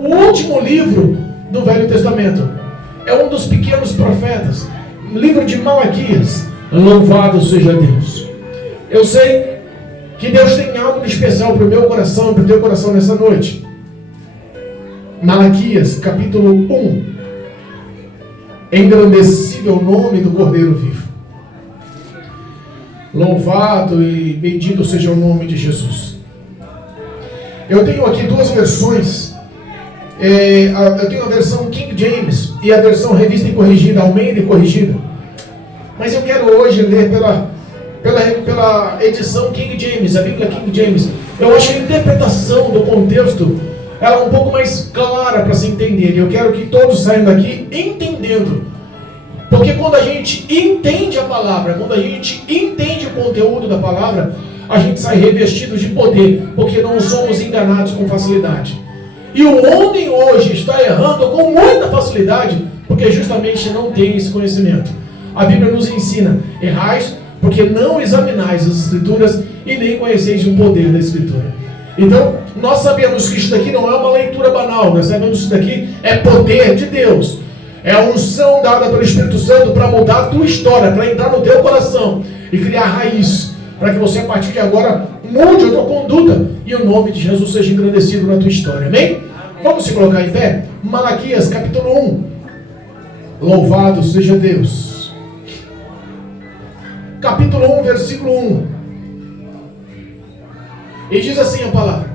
o último livro do Velho Testamento. É um dos pequenos profetas. Livro de Malaquias. Louvado seja Deus. Eu sei que Deus tem algo de especial para o meu coração e para o teu coração nessa noite. Malaquias, capítulo 1. Engrandecido é o nome do Cordeiro Vivo. Louvado e bendito seja o nome de Jesus. Eu tenho aqui duas versões. Eu tenho a versão King James e a versão Revista e Corrigida, Almeida e Corrigida. Mas eu quero hoje ler pela edição King James, a Bíblia King James. Eu acho que a interpretação do contexto ela é um pouco mais clara para se entender. Eu quero que todos saiam daqui entendendo. Porque quando a gente entende a palavra, quando a gente entende o conteúdo da palavra, a gente sai revestido de poder, porque não somos enganados com facilidade. E o homem hoje está errando com muita facilidade, porque justamente não tem esse conhecimento. A Bíblia nos ensina: errais porque não examinais as Escrituras e nem conheceis o poder da Escritura. Então, nós sabemos que isso daqui não é uma leitura banal, nós sabemos que isso daqui é poder de Deus. É a unção dada pelo Espírito Santo para mudar a tua história, para entrar no teu coração e criar raiz, para que você a partir de agora mude a tua conduta e o nome de Jesus seja engrandecido na tua história, amém? Vamos se colocar em pé? Malaquias capítulo 1. Louvado seja Deus. Capítulo 1, versículo 1. E diz assim a palavra: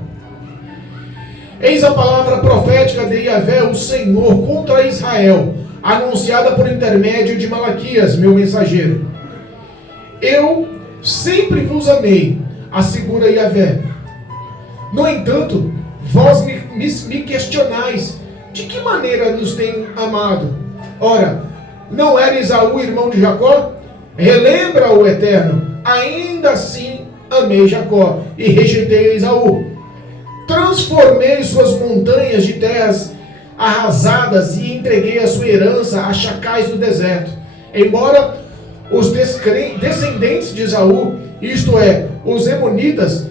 eis a palavra profética de Yahvé, o Senhor, contra Israel, anunciada por intermédio de Malaquias, meu mensageiro. Eu sempre vos amei, assegura Yahvé. No entanto, vós me questionais, de que maneira nos tem amado? Ora, não era Esaú irmão de Jacó? Relembra o Eterno, ainda assim amei Jacó e rejeitei Esaú. Transformei suas montanhas de terras arrasadas e entreguei a sua herança a chacais do deserto. Embora os descendentes de Esaú, isto é, os emonitas,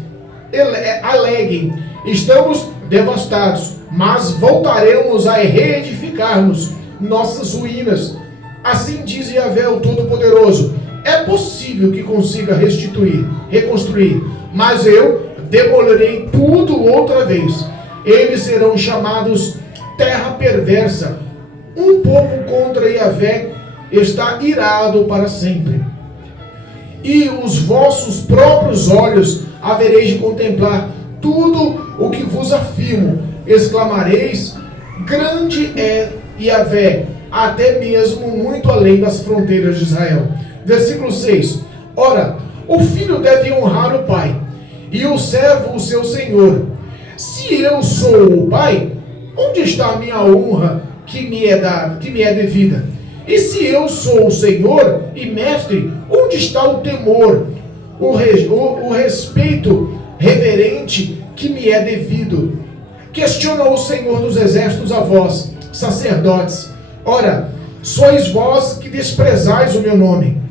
aleguem: estamos devastados, mas voltaremos a reedificar-nos nossas ruínas. Assim diz Yahvé, o Todo-Poderoso: é possível que consiga reconstruir, mas eu demolirei tudo outra vez. Eles serão chamados terra perversa. Um povo contra Yahvé está irado para sempre. E os vossos próprios olhos havereis de contemplar tudo o que vos afirmo. Exclamareis: grande é Yahvé, até mesmo muito além das fronteiras de Israel. Versículo 6. Ora, o filho deve honrar o pai, e o servo o seu senhor. Se eu sou o pai, onde está a minha honra que me é devida? E se eu sou o senhor e mestre, onde está o temor, o respeito reverente que me é devido? Questiona o Senhor dos exércitos a vós, sacerdotes. Ora, sois vós que desprezais o meu nome,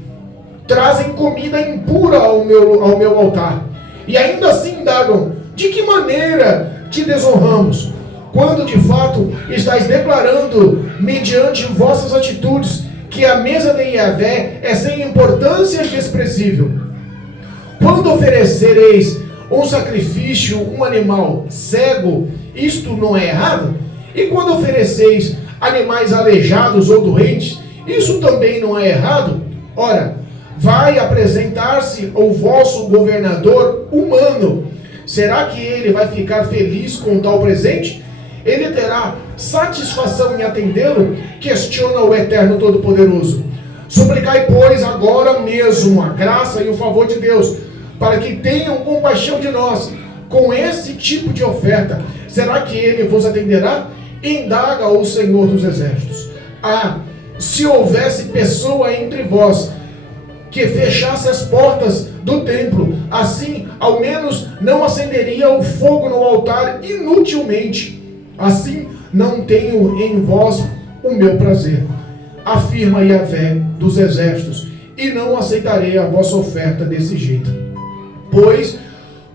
trazem comida impura ao meu altar, e ainda assim indagam: de que maneira te desonramos? Quando de fato estáis declarando, mediante vossas atitudes, que a mesa de Yahvé é sem importância e desprezível. Quando oferecereis um sacrifício, um animal cego, isto não é errado? E quando ofereceis animais aleijados ou doentes, isso também não é errado? Ora, vai apresentar-se o vosso governador humano. Será que ele vai ficar feliz com tal presente? Ele terá satisfação em atendê-lo? Questiona o Eterno Todo-Poderoso. Suplicai, pois, agora mesmo a graça e o favor de Deus, para que tenham compaixão de nós com esse tipo de oferta. Será que ele vos atenderá? Indaga o Senhor dos Exércitos. Ah, se houvesse pessoa entre vós que fechasse as portas do templo, assim ao menos não acenderia o fogo no altar inutilmente. Assim não tenho em vós o meu prazer, afirma Yahvé dos exércitos, e não aceitarei a vossa oferta desse jeito. Pois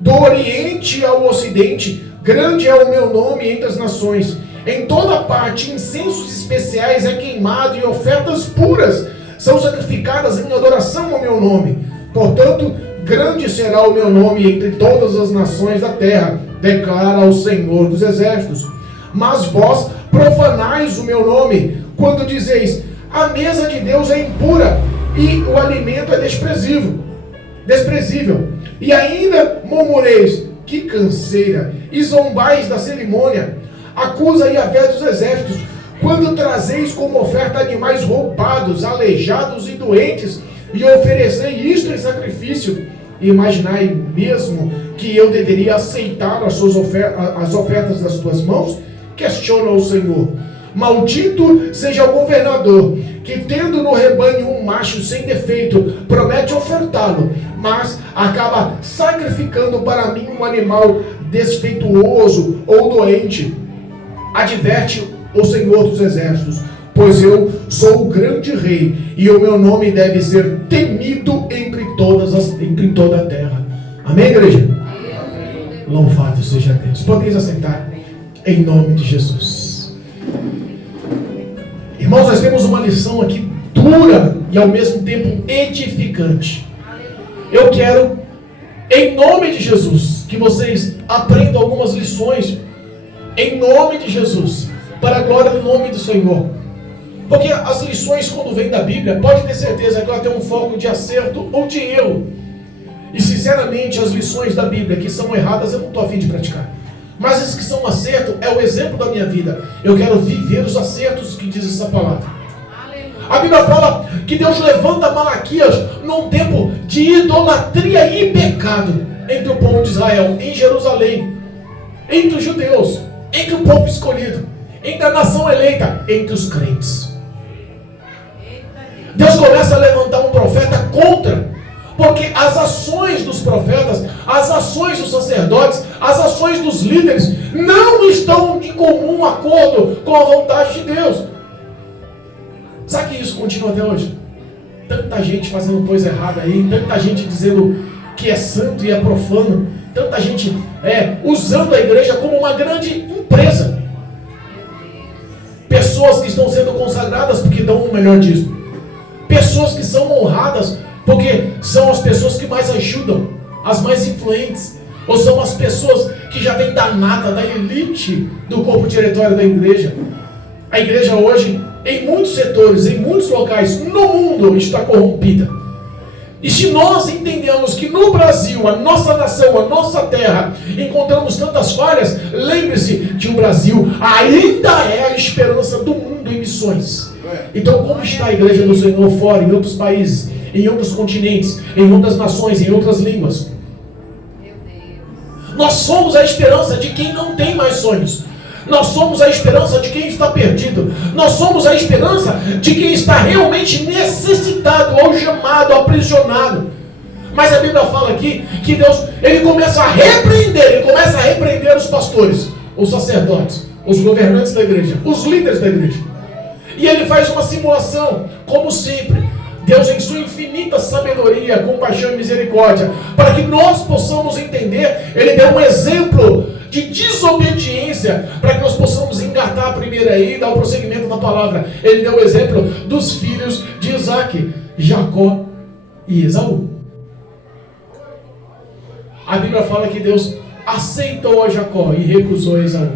do oriente ao ocidente, grande é o meu nome entre as nações. Em toda parte, incensos especiais é queimado e ofertas puras são sacrificadas em adoração ao meu nome. Portanto, grande será o meu nome entre todas as nações da terra, declara o Senhor dos Exércitos. Mas vós profanais o meu nome, quando dizeis, a mesa de Deus é impura e o alimento é desprezível. E ainda murmureis, que canseira, e zombais da cerimônia. Acusa Yahvé dos Exércitos, quando trazeis como oferta animais roubados, aleijados e doentes, e oferecei isto em sacrifício. Imaginai mesmo que eu deveria aceitar as ofertas das tuas mãos? Questiona o Senhor. Maldito seja o governador, que tendo no rebanho um macho sem defeito, promete ofertá-lo, mas acaba sacrificando para mim um animal desfeituoso ou doente. Adverte o Senhor dos Exércitos, pois eu sou o grande rei, e o meu nome deve ser temido entre toda a terra. Amém, igreja? Amém. Louvado seja Deus. Podeis assentar em nome de Jesus. Irmãos, nós temos uma lição aqui dura e ao mesmo tempo edificante. Eu quero, em nome de Jesus, que vocês aprendam algumas lições, em nome de Jesus, para a glória do nome do Senhor. Porque as lições, quando vêm da Bíblia, pode ter certeza que ela tem um foco de acerto ou de erro. E sinceramente, as lições da Bíblia que são erradas, eu não estou a fim de praticar. Mas as que são acerto, é o exemplo da minha vida. Eu quero viver os acertos que diz essa palavra. A Bíblia fala que Deus levanta Malaquias num tempo de idolatria e pecado entre o povo de Israel, em Jerusalém, entre os judeus, entre o povo escolhido, entre a nação eleita, entre os crentes. Deus começa a levantar um profeta contra, porque as ações dos profetas, as ações dos sacerdotes, as ações dos líderes não estão de comum acordo com a vontade de Deus. Sabe que isso continua até hoje? Tanta gente fazendo coisa errada aí, tanta gente dizendo que é santo e é profano, tanta gente usando a igreja como uma grande empresa. Pessoas que estão sendo consagradas porque dão o melhor dízimo. Pessoas que são honradas porque são as pessoas que mais ajudam, as mais influentes, ou são as pessoas que já vêm da nata, da elite do corpo diretório da igreja. A igreja hoje, em muitos setores, em muitos locais no mundo, está corrompida. E se nós entendemos que no Brasil, a nossa nação, a nossa terra, encontramos tantas falhas, lembre-se que o Brasil ainda é a esperança do mundo em missões. Então, como está a igreja do Senhor fora, em outros países, em outros continentes, em outras nações, em outras línguas? Nós somos a esperança de quem não tem mais sonhos. Nós somos a esperança de quem está perdido. Nós somos a esperança de quem está realmente necessitado, algemado, aprisionado. Mas a Bíblia fala aqui que Deus, Ele começa a repreender os pastores, os sacerdotes, os governantes da igreja, os líderes da igreja. E Ele faz uma simulação, como sempre. Deus, em sua infinita sabedoria, compaixão e misericórdia, para que nós possamos entender, Ele deu um exemplo de desobediência, para que nós possamos engatar a primeira aí e dar o prosseguimento na palavra. Ele deu o exemplo dos filhos de Isaac, Jacó e Esaú. A Bíblia fala que Deus aceitou a Jacó e recusou a Esaú.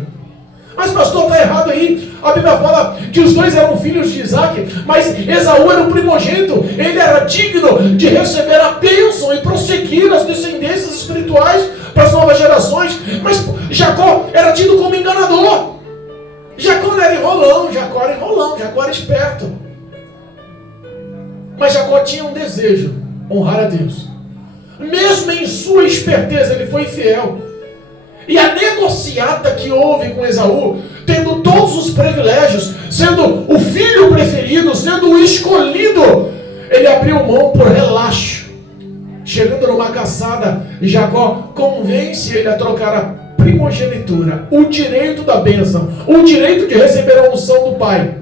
Mas pastor, está errado aí. A Bíblia fala que os dois eram filhos de Isaac, mas Esaú era o primogênito. Ele era digno de receber a bênção e prosseguir as descendências espirituais para as novas gerações. Mas Jacó era tido como enganador. Jacó não era enrolão, Jacó era esperto. Mas Jacó tinha um desejo, honrar a Deus. Mesmo em sua esperteza, ele foi fiel. E a negociata que houve com Esaú, tendo todos os privilégios, sendo o filho preferido, sendo o escolhido, ele abriu mão por relaxo. Chegando numa caçada, Jacó convence ele a trocar a primogenitura, o direito da bênção, o direito de receber a unção do pai,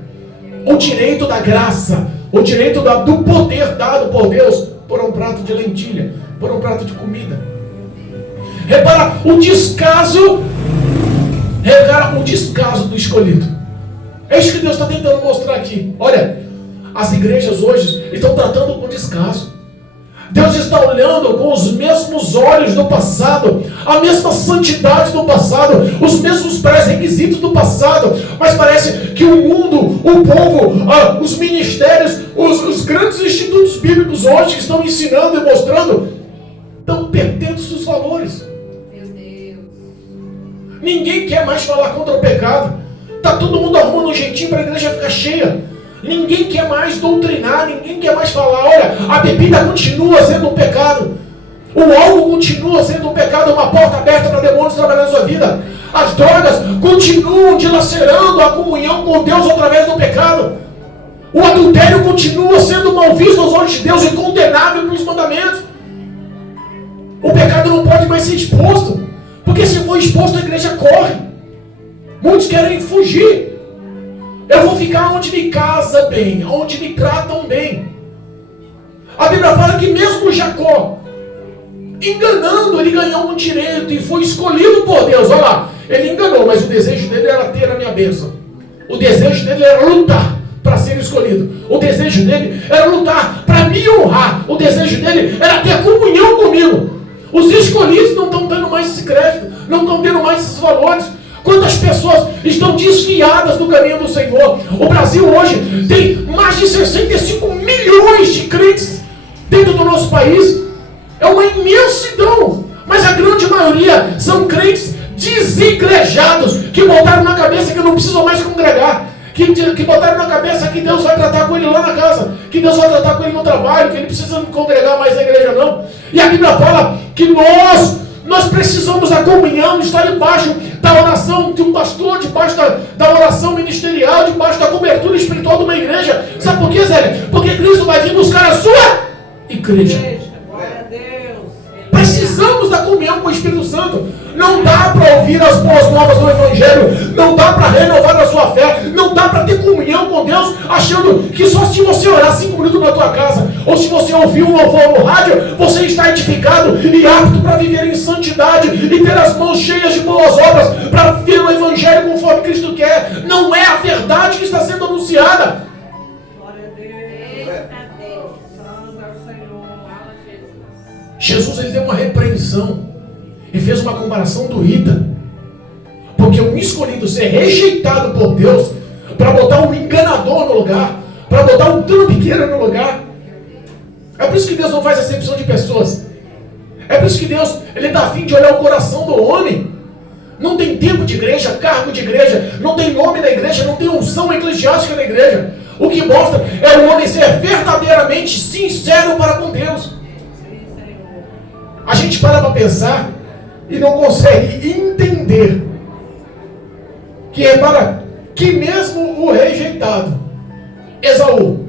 o direito da graça, o direito do poder dado por Deus, por um prato de lentilha, por um prato de comida. Repara o descaso regar o descaso do escolhido. É isso que Deus está tentando mostrar aqui. Olha, as igrejas hoje estão tratando com descaso. Deus está olhando com os mesmos olhos do passado, a mesma santidade do passado, os mesmos pré-requisitos do passado, mas parece que o mundo, o povo, os ministérios, os grandes institutos bíblicos hoje que estão ensinando e mostrando, estão perdendo seus valores. Meu Deus. Ninguém quer mais falar contra o pecado. Está todo mundo arrumando um jeitinho para a igreja ficar cheia. Ninguém quer mais doutrinar, ninguém quer mais falar, olha, a bebida continua sendo um pecado, o álcool continua sendo um pecado, uma porta aberta para demônios trabalhar na sua vida, as drogas continuam dilacerando a comunhão com Deus através do pecado, o adultério continua sendo mal visto aos olhos de Deus e condenável pelos mandamentos. O pecado não pode mais ser exposto, porque se for exposto a igreja corre, muitos querem fugir. Eu vou ficar onde me casa bem, onde me tratam bem. A Bíblia fala que mesmo Jacó, enganando, ele ganhou um direito e foi escolhido por Deus. Olha lá, ele enganou, mas o desejo dele era ter a minha bênção. O desejo dele era lutar para ser escolhido. O desejo dele era lutar para me honrar. O desejo dele era ter comunhão comigo. Os escolhidos não estão dando mais esse crédito, não estão tendo mais esses valores. Quantas pessoas estão desviadas do caminho do Senhor? O Brasil hoje tem mais de 65 milhões de crentes dentro do nosso país. É uma imensidão. Mas a grande maioria são crentes desigrejados, que botaram na cabeça que não precisam mais congregar. Que botaram na cabeça que Deus vai tratar com ele lá na casa, que Deus vai tratar com ele no trabalho, que ele precisa não congregar mais na igreja não. E a Bíblia fala que nós precisamos da comunhão, estar debaixo da oração de um pastor, debaixo da oração ministerial, debaixo da cobertura espiritual de uma igreja. Sabe por quê, Zé? Porque Cristo vai vir buscar a sua igreja. Glória a Deus. Precisamos da comunhão com o Espírito Santo. Não dá para ouvir as boas novas do Evangelho, não dá para renovar a sua fé, não dá para ter comunhão com Deus, achando que só se você orar 5 minutos na tua casa, ou se você ouvir um louvor no rádio, você está edificado e apto para viver em santidade e ter as mãos cheias de boas obras para viver o Evangelho conforme Cristo quer. Não é a verdade que está sendo anunciada. Glória a Deus. Santo é o Senhor. Fala, Jesus. Jesus, ele deu uma repreensão e fez uma comparação doída, porque um escolhido ser rejeitado por Deus para botar um enganador no lugar, para botar um trambiqueiro no lugar. É por isso que Deus não faz acepção de pessoas. É por isso que Deus, ele está a fim de olhar o coração do homem. Não tem tempo de igreja, cargo de igreja, não tem nome na igreja, não tem unção eclesiástica na igreja. O que mostra é o homem ser verdadeiramente sincero para com Deus. A gente para pensar e não consegue entender que repara que mesmo o rejeitado Esaú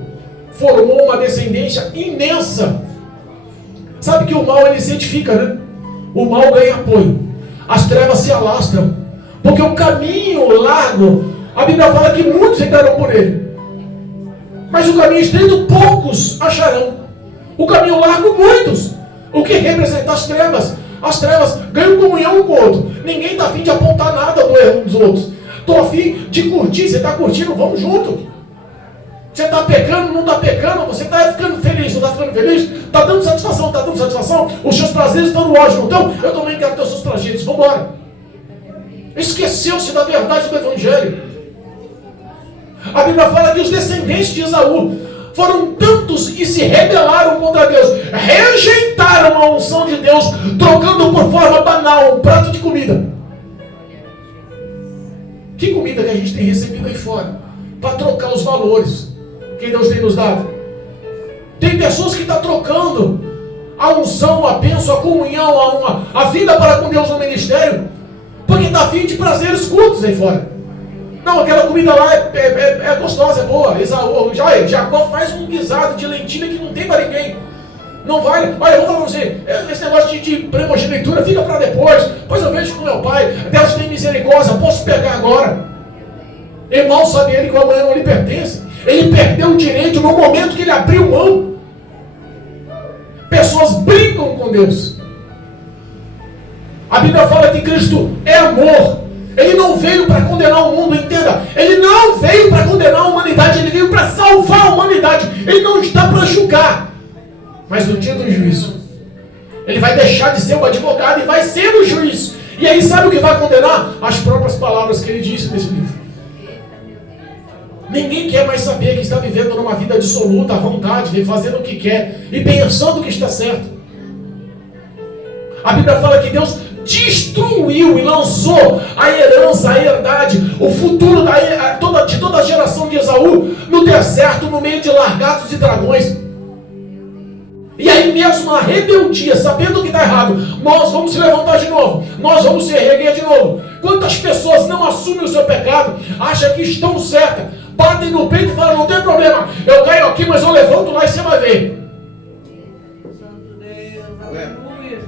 formou uma descendência imensa. Sabe que o mal ele se edifica, né? O mal ganha apoio, as trevas se alastram, porque o caminho largo, a Bíblia fala que muitos entrarão por ele, mas o caminho estreito poucos acharão. O caminho largo muitos. O que representa as trevas? As trevas ganham comunhão um com o outro. Ninguém está a fim de apontar nada do erro dos outros. Estou a fim de curtir. Você está curtindo? Vamos junto. Você está pecando? Não está pecando? Você está ficando feliz? Não está ficando feliz? Está dando satisfação? Está dando satisfação? Os seus prazeres estão no ódio, então eu também quero ter os seus prazeres. Vamos embora. Esqueceu-se da verdade do Evangelho. A Bíblia fala que os descendentes de Esaú foram tantos e se rebelaram contra Deus, rejeitaram a unção de Deus, trocando por forma banal um prato de comida. Que comida que a gente tem recebido aí fora, para trocar os valores que Deus tem nos dado. Tem pessoas que estão trocando a unção, a bênção, a comunhão, a vida para com Deus no ministério, porque está afim de prazeres curtos aí fora. Não, aquela comida lá é gostosa, é boa. Jacó faz um guisado de lentilha que não tem para ninguém. Não vale. Olha, eu vou falar para você, esse negócio de primogenitura fica para depois. Depois eu vejo com meu pai. Deus tem misericórdia, posso pegar agora. E mal sabe ele que o amanhã não lhe pertence. Ele perdeu o direito no momento que ele abriu mão. Pessoas brincam com Deus. A Bíblia fala que Cristo é amor. Ele não veio para condenar o mundo, entenda. Ele não veio para condenar a humanidade, ele veio para salvar a humanidade. Ele não está para julgar. Mas no dia do juízo, ele vai deixar de ser o advogado e vai ser o juiz. E aí sabe o que vai condenar? As próprias palavras que ele disse nesse livro. Ninguém quer mais saber que está vivendo numa vida absoluta, à vontade, fazendo o que quer e pensando que está certo. A Bíblia fala que Deus destruiu e lançou a herança, a herdade, o futuro de toda a geração de Esaú no deserto, no meio de largatos e dragões. E aí mesmo na rebeldia, sabendo que está errado, nós vamos se levantar de novo, nós vamos se erguer de novo. Quantas pessoas não assumem o seu pecado, acham que estão certas, batem no peito e falam, não tem problema, eu caio aqui, mas eu levanto lá e você vai ver. Santo Deus, aleluia.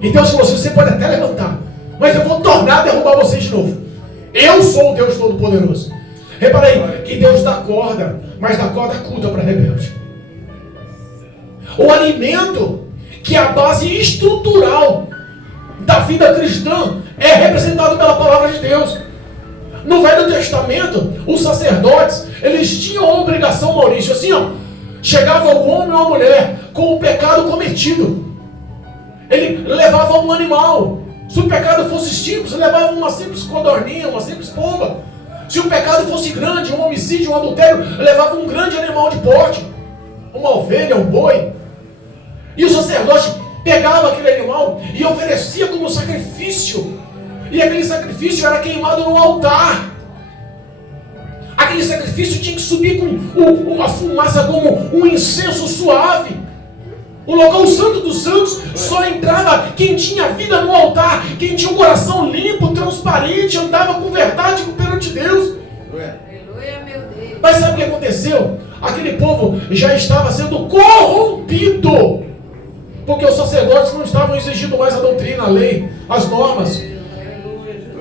E Deus falou assim, você pode até levantar, mas eu vou tornar a derrubar vocês de novo. Eu sou o Deus Todo-Poderoso. Repara aí, que Deus dá corda, mas dá corda curta para rebelde. O alimento, que é a base estrutural da vida cristã, é representado pela palavra de Deus. No Velho Testamento, os sacerdotes, eles tinham a obrigação, Maurício, assim, ó, chegava o homem ou a mulher com o pecado cometido. Ele levava um animal. Se o pecado fosse simples, levava uma simples codorninha, uma simples pomba. Se o pecado fosse grande, um homicídio, um adultério, levava um grande animal de porte, uma ovelha, um boi. E o sacerdote pegava aquele animal e oferecia como sacrifício. E aquele sacrifício era queimado no altar. Aquele sacrifício tinha que subir com a fumaça como um incenso suave. O local santo dos santos só entrava quem tinha vida no altar, quem tinha um coração limpo, transparente, andava com verdade perante Deus. Aleluia, meu Deus. Mas sabe o que aconteceu? Aquele povo já estava sendo corrompido, porque os sacerdotes não estavam exigindo mais a doutrina, a lei, as normas.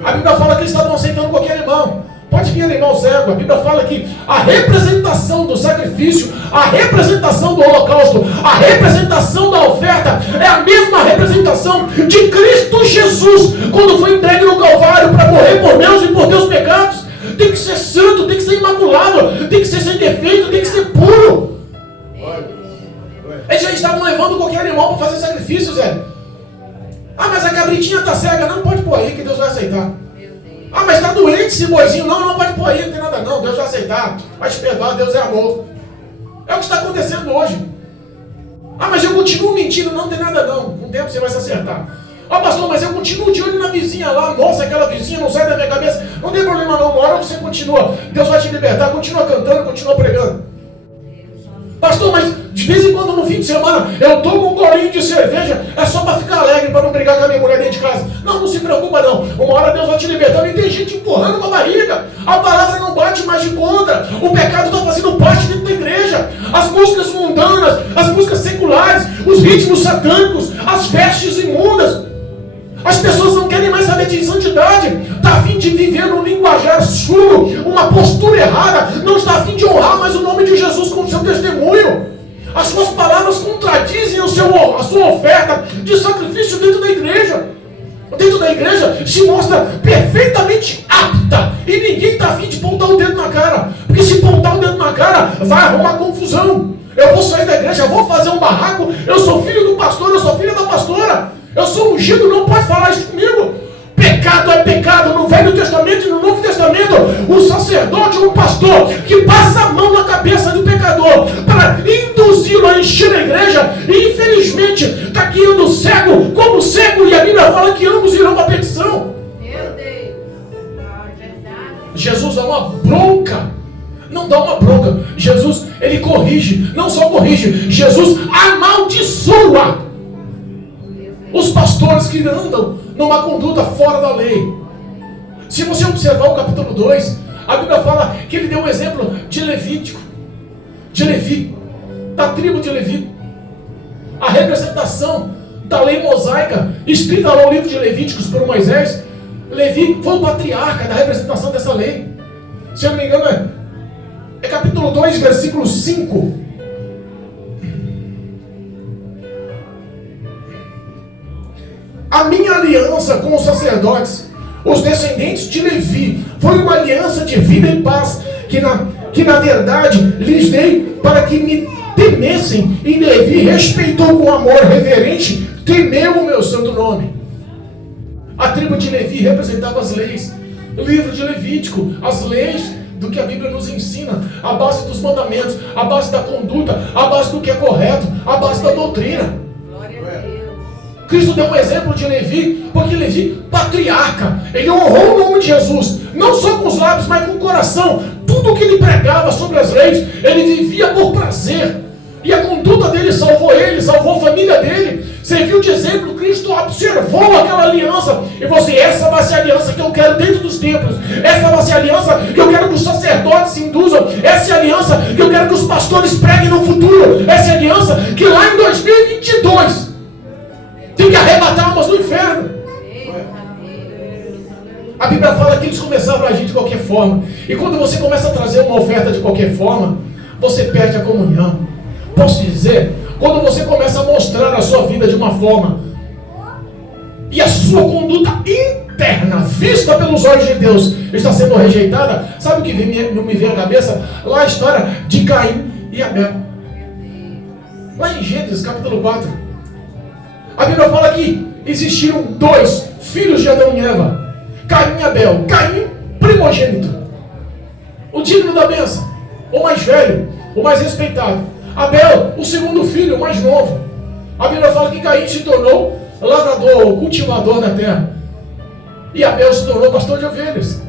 A Bíblia fala que eles estavam aceitando qualquer animal. Pode vir animal cego. A Bíblia fala que a representação do sacrifício, a representação do holocausto, a representação da oferta é a mesma representação de Cristo Jesus quando foi entregue no Calvário para morrer por meus e por teus pecados. Tem que ser santo, tem que ser imaculado, tem que ser sem defeito, tem que ser puro. Eles já estavam levando qualquer animal para fazer sacrifício, Zé. Ah, mas a cabritinha está cega. Não, pode pôr aí que Deus vai aceitar. Ah, mas está doente esse boizinho. Não pode pôr aí, não tem nada não. Deus vai aceitar. Vai te perdoar, Deus é amor. É o que está acontecendo hoje. Ah, mas eu continuo mentindo. Não tem nada não. Com o tempo você vai se acertar. Ah, pastor, mas eu continuo de olho na vizinha lá. Nossa, aquela vizinha não sai da minha cabeça. Não tem problema não. Uma hora você continua. Deus vai te libertar. Continua cantando, continua pregando. Pastor, mas de vez em quando no fim de semana eu tomo um golinho de cerveja, é só para ficar alegre, para não brigar com a minha mulher dentro de casa. Não se preocupa não. Uma hora Deus vai te libertando e tem gente empurrando com a barriga. A palavra não bate mais de conta. O pecado está fazendo parte dentro da igreja. As músicas mundanas, as músicas seculares, os ritmos satânicos, as vestes imundas. As pessoas não querem mais saber de santidade. Está a fim de viver num linguajar surdo, uma postura errada. Não está a fim de honrar mais o nome de Jesus com o seu testemunho. As suas palavras contradizem a sua oferta de sacrifício dentro da igreja. Dentro da igreja se mostra perfeitamente apta. E ninguém está a fim de pontar o dedo na cara. Porque se pontar o dedo na cara, vai arrumar confusão. Eu vou sair da igreja, vou fazer um barraco. Eu sou filho do pastor, eu sou filha da pastora. Eu sou ungido, não pode falar isso comigo. Pecado é pecado no Velho Testamento e no Novo Testamento. O sacerdote ou o pastor que passa a mão na cabeça do pecador para induzi-lo a encher a igreja, e infelizmente está guiando o cego como cego, e a Bíblia fala que ambos irão para a perdição. Meu Deus. Verdade. Jesus dá uma bronca. Não dá uma bronca. Jesus, ele corrige. Não só corrige, Jesus amaldiçoa os pastores que andam numa conduta fora da lei. Se você observar o capítulo 2, a Bíblia fala que ele deu um exemplo de Levítico, de Levi, da tribo de Levi. A representação da lei mosaica, escrita lá no livro de Levíticos por Moisés. Levi foi o patriarca da representação dessa lei. Se eu não me engano, é capítulo 2, versículo 5. A minha aliança com os sacerdotes os descendentes de Levi. Foi uma aliança de vida e paz que na verdade lhes dei para que me temessem. E Levi respeitou com amor reverente, temeu o meu santo nome. A tribo de Levi representava as leis. O livro de Levítico, as leis do que a Bíblia nos ensina, a base dos mandamentos, a base da conduta, a base do que é correto, a base da doutrina. Glória a Deus. Cristo deu um exemplo de Levi, porque Levi, patriarca, ele honrou o nome de Jesus, não só com os lábios, mas com o coração. Tudo que ele pregava sobre as leis, ele vivia por prazer. E a conduta dele salvou ele, salvou a família dele. Serviu de exemplo. Cristo observou aquela aliança e falou assim: essa vai ser a aliança que eu quero dentro dos templos. Essa vai ser a aliança que eu quero que os sacerdotes se induzam. Essa é a aliança que eu quero que os pastores preguem no futuro. Essa é a aliança que lá em 2022 tem que arrebatar almas do inferno. A Bíblia fala que eles começaram a agir de qualquer forma. E quando você começa a trazer uma oferta de qualquer forma, você perde a comunhão. Posso dizer, quando você começa a mostrar a sua vida de uma forma e a sua conduta interna, vista pelos olhos de Deus, está sendo rejeitada, sabe o que não me vem à cabeça? Lá a história de Caim e Abel. Lá em Gênesis capítulo 4, a Bíblia fala que existiram dois filhos de Adão e Eva, Caim e Abel. Caim, primogênito, o digno da bênção, o mais velho, o mais respeitado. Abel, o segundo filho, o mais novo. A Bíblia fala que Caim se tornou lavrador, cultivador da terra. E Abel se tornou pastor de ovelhas.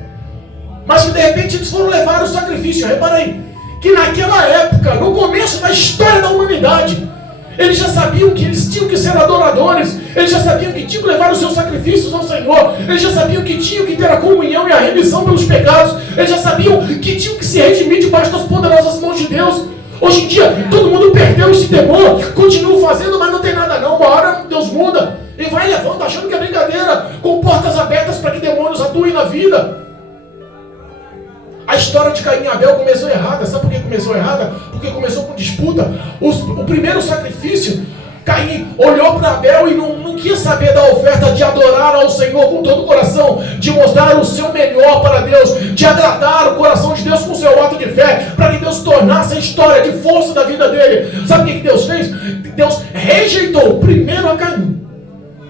Mas que de repente eles foram levar o sacrifício. Repara aí, que naquela época, no começo da história da humanidade, eles já sabiam que eles tinham que ser adoradores. Eles já sabiam que tinham que levar os seus sacrifícios ao Senhor. Eles já sabiam que tinham que ter a comunhão e a remissão pelos pecados. Eles já sabiam que tinham que se redimir debaixo das poderosas mãos de Deus. Hoje em dia, todo mundo perdeu esse temor, continua fazendo, mas não tem nada não. Uma hora Deus muda e vai levando, achando que é brincadeira, com portas abertas para que demônios atuem na vida. A história de Caim e Abel começou errada. Sabe por que começou errada? Porque começou com disputa. O primeiro sacrifício, Caim olhou para Abel e não quis saber da oferta de adorar ao Senhor com todo o coração, de mostrar o seu melhor para Deus, de agradar o coração de Deus com o seu ato de fé, para que Deus tornasse a história de força da vida dele. Sabe o que Deus fez? Deus rejeitou primeiro a Caim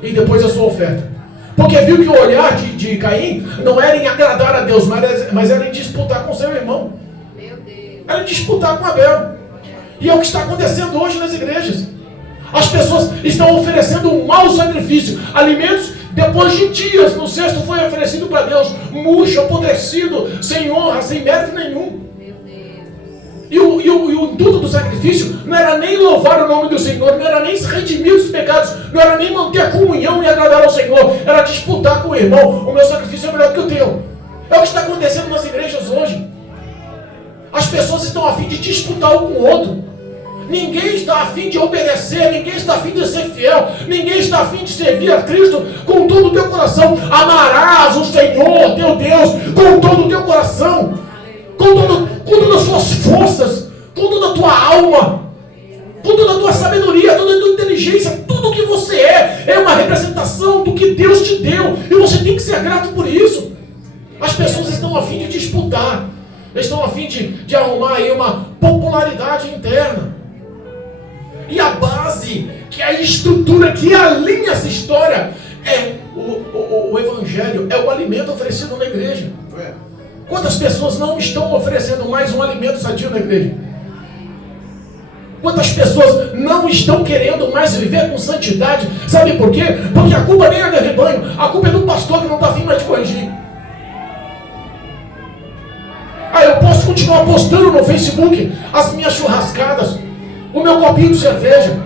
e depois a sua oferta. Porque viu que o olhar de Caim não era em agradar a Deus, mas era em disputar com seu irmão. Meu Deus. Era em disputar com Abel. E é o que está acontecendo hoje nas igrejas. As pessoas estão oferecendo um mau sacrifício. Alimentos, depois de dias, no cesto foi oferecido para Deus. Murcho, apodrecido, sem honra, sem mérito nenhum. Meu Deus. E o intuito do sacrifício não era nem louvar o nome do Senhor, não era nem se redimir dos pecados, não era nem manter a comunhão e agradar ao Senhor, era disputar com o irmão. O meu sacrifício é melhor do que o teu. É o que está acontecendo nas igrejas hoje. As pessoas estão a fim de disputar um com o outro. Ninguém está a fim de obedecer, ninguém está a fim de ser fiel, ninguém está a fim de servir a Cristo com todo o teu coração. Amarás o Senhor, teu Deus, com todo o teu coração, com todas as suas forças, com toda a tua alma, com toda a tua sabedoria, toda a tua inteligência. Tudo que você é uma representação do que Deus te deu, e você tem que ser grato por isso. As pessoas estão a fim de disputar, estão a fim de arrumar aí uma popularidade interna. E a base, que é a estrutura que alinha essa história, é o Evangelho, é o alimento oferecido na igreja. Quantas pessoas não estão oferecendo mais um alimento sadio na igreja? Quantas pessoas não estão querendo mais viver com santidade? Sabe por quê? Porque a culpa nem é do rebanho, a culpa é do pastor que não está afim mais de corrigir. Eu posso continuar postando no Facebook as minhas churrascadas, o meu copinho de cerveja.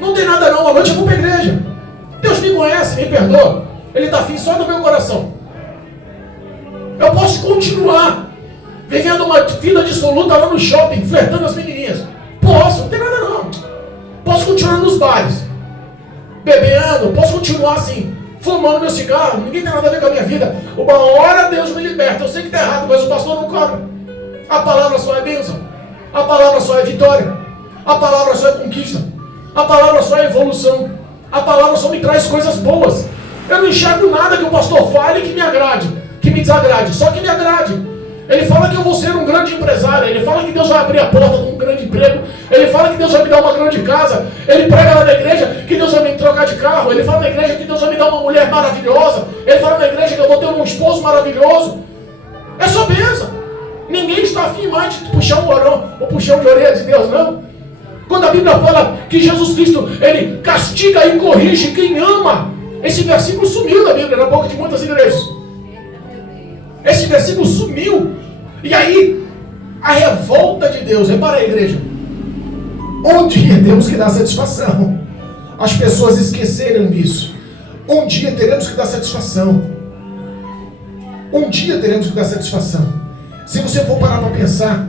Não tem nada não, à noite eu vou para a igreja. Deus me conhece, me perdoa. Ele está afim só do meu coração. Eu posso continuar vivendo uma vida dissoluta lá no shopping, flertando as menininhas. Posso, não tem nada não. Posso continuar nos bares, bebendo, posso continuar assim, fumando meu cigarro. Ninguém tem nada a ver com a minha vida. Uma hora Deus me liberta. Eu sei que está errado, mas o pastor não cobra. A palavra só é bênção. A palavra só é vitória. A palavra só é conquista. A palavra só é evolução. A palavra só me traz coisas boas. Eu não enxergo nada que o pastor fale que me agrade, que me desagrade, só que me agrade. Ele fala que eu vou ser um grande empresário, ele fala que Deus vai abrir a porta com um grande emprego, ele fala que Deus vai me dar uma grande casa, ele prega lá na igreja que Deus vai me trocar de carro, ele fala na igreja que Deus vai me dar uma mulher maravilhosa, ele fala na igreja que eu vou ter um esposo maravilhoso. É só bênção. Ninguém está afim mais de puxar um orão ou puxar de orelha de Deus, não. Quando a Bíblia fala que Jesus Cristo, ele castiga e corrige quem ama, esse versículo sumiu da Bíblia na boca de muitas igrejas. Esse versículo sumiu. E aí, a revolta de Deus, repara a igreja, um dia temos que dar satisfação. As pessoas esqueceram disso. Um dia teremos que dar satisfação. Um dia teremos que dar satisfação. Se você for parar para pensar,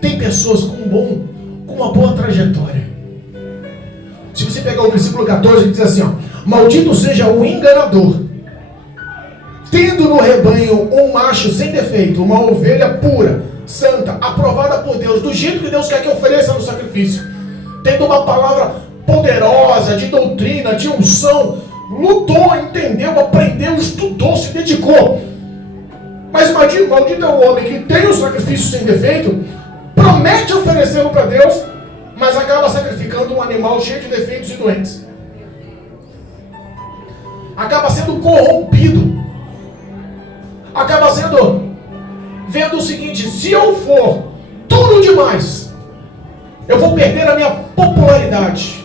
tem pessoas com uma boa trajetória. Se você pegar o versículo 14, ele diz assim, ó: maldito seja o enganador, tendo no rebanho um macho sem defeito, uma ovelha pura, santa, aprovada por Deus, do jeito que Deus quer que ofereça no sacrifício, tendo uma palavra poderosa, de doutrina, de unção, lutou, entendeu, aprendeu, estudou, se dedicou. Mas maldito é o homem que tem o sacrifício sem defeito, promete oferecê-lo para Deus, mas acaba sacrificando um animal cheio de defeitos e doentes. Acaba sendo corrompido. Acaba vendo o seguinte: se eu for tudo demais, eu vou perder a minha popularidade.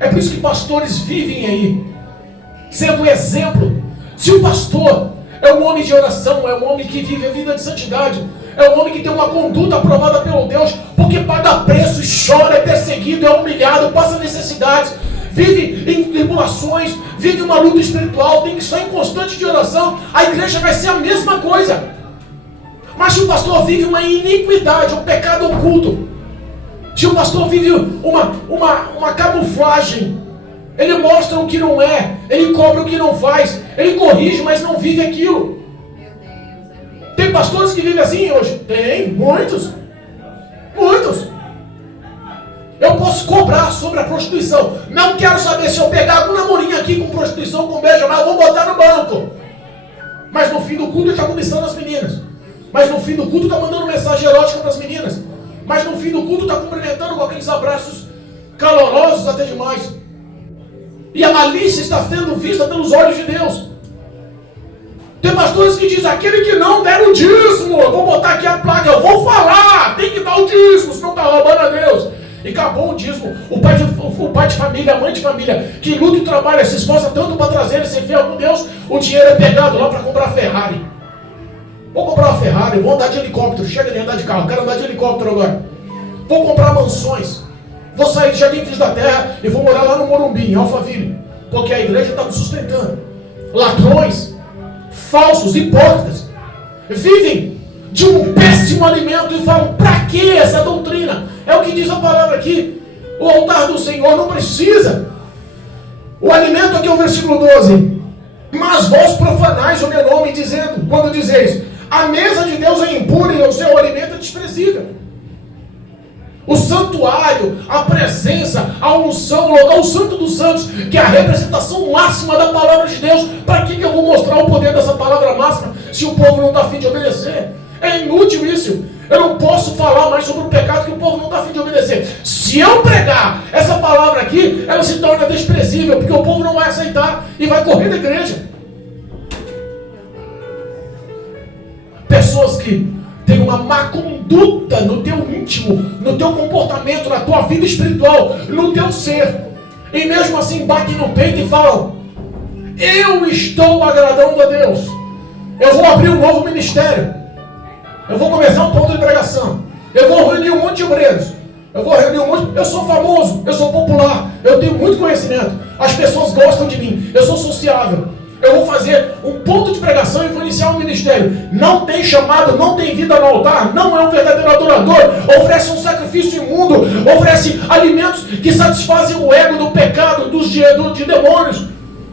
É por isso que pastores vivem aí, sendo exemplo. Se o pastor é um homem de oração, é um homem que vive a vida de santidade, é um homem que tem uma conduta aprovada pelo Deus, porque paga preço, chora, é perseguido, é humilhado, passa necessidades, vive em tribulações, vive uma luta espiritual, tem que estar em constante de oração, a igreja vai ser a mesma coisa. Mas se o pastor vive uma iniquidade, um pecado oculto, se o pastor vive uma camuflagem, ele mostra o que não é, ele cobra o que não faz, ele corrige, mas não vive aquilo. Tem pastores que vivem assim hoje? Tem, muitos. Muitos. Eu posso cobrar sobre a prostituição. Não quero saber se eu pegar um namorinho aqui com prostituição, com beijo, mas eu vou botar no banco. Mas no fim do culto ele está cobiçando as meninas. Mas no fim do culto está mandando mensagem erótica para as meninas. Mas no fim do culto está cumprimentando com aqueles abraços calorosos até demais. E a malícia está sendo vista pelos olhos de Deus. Tem pastores que dizem: aquele que não der o dízimo, eu vou botar aqui a placa, eu vou falar, tem que dar o dízimo, senão está roubando a Deus. E acabou o dízimo. O pai de família, a mãe de família, que luta e trabalha, se esforça tanto para trazer ele ser fiel com Deus, o dinheiro é pegado lá para comprar Ferrari. Vou comprar uma Ferrari, vou andar de helicóptero, chega de andar de carro, quero andar de helicóptero agora. Vou comprar mansões. Vou sair de Jardim Filhos da Terra e vou morar lá no Morumbi, em Alphaville, porque a igreja está me sustentando. Ladrões, falsos, hipócritas, vivem de um péssimo alimento e falam: para que essa doutrina? É o que diz a palavra aqui. O altar do Senhor não precisa. O alimento aqui é o versículo 12. Mas vós profanais o meu nome, dizendo, quando dizeis: a mesa de Deus é impura e o seu alimento é desprezível. O santuário, a presença, a unção, o local santo dos santos, que é a representação máxima da palavra de Deus. Para que eu vou mostrar o poder dessa palavra máxima se o povo não está a fim de obedecer? É inútil isso. Eu não posso falar mais sobre o pecado que o povo não está a fim de obedecer. Se eu pregar essa palavra aqui, ela se torna desprezível, porque o povo não vai aceitar e vai correr da igreja. Pessoas que tem uma má conduta no teu íntimo, no teu comportamento, na tua vida espiritual, no teu ser, e mesmo assim batem no peito e falam: eu estou agradando a Deus, eu vou abrir um novo ministério, eu vou começar um ponto de pregação, eu vou reunir um monte de obreiros, eu sou famoso, eu sou popular, eu tenho muito conhecimento, as pessoas gostam de mim, eu sou sociável, eu vou fazer um ponto de pregação e vou iniciar um ministério. Não tem chamado, não tem vida no altar, não é um verdadeiro adorador, oferece um sacrifício imundo, oferece alimentos que satisfazem o ego do pecado, de demônios,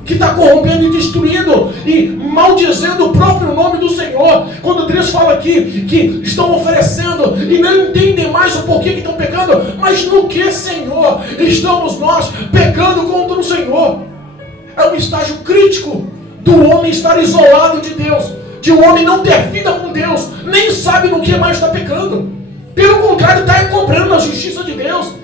que está corrompendo e destruindo e maldizendo o próprio nome do Senhor. Senhor. Quando Deus fala aqui que estão oferecendo e não entendem mais o porquê que estão pecando, mas no que, Senhor, estamos nós pecando contra o Senhor? É um estágio crítico do homem estar isolado de Deus, de um homem não ter vida com Deus, nem sabe no que mais está pecando. Pelo contrário, está encobrando a justiça de Deus.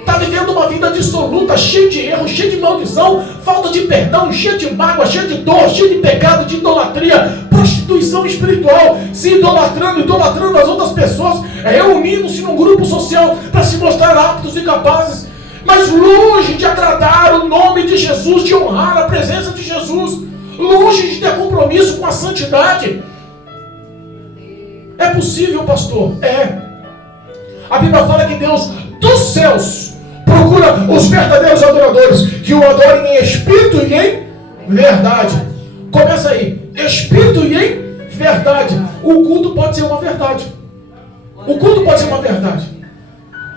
Está vivendo uma vida dissoluta, cheia de erro, cheia de maldição, falta de perdão, cheia de mágoa, cheia de dor, cheia de pecado, de idolatria, prostituição espiritual, se idolatrando as outras pessoas, reunindo-se num grupo social para se mostrar aptos e capazes, mas longe de agradar o nome de Jesus, de honrar a presença de Jesus, longe de ter compromisso com a santidade. É possível, pastor? É. A Bíblia fala que Deus dos céus procura os verdadeiros adoradores, que o adorem em espírito e em verdade. Começa aí, espírito e em verdade. O culto pode ser uma verdade. O culto pode ser uma verdade.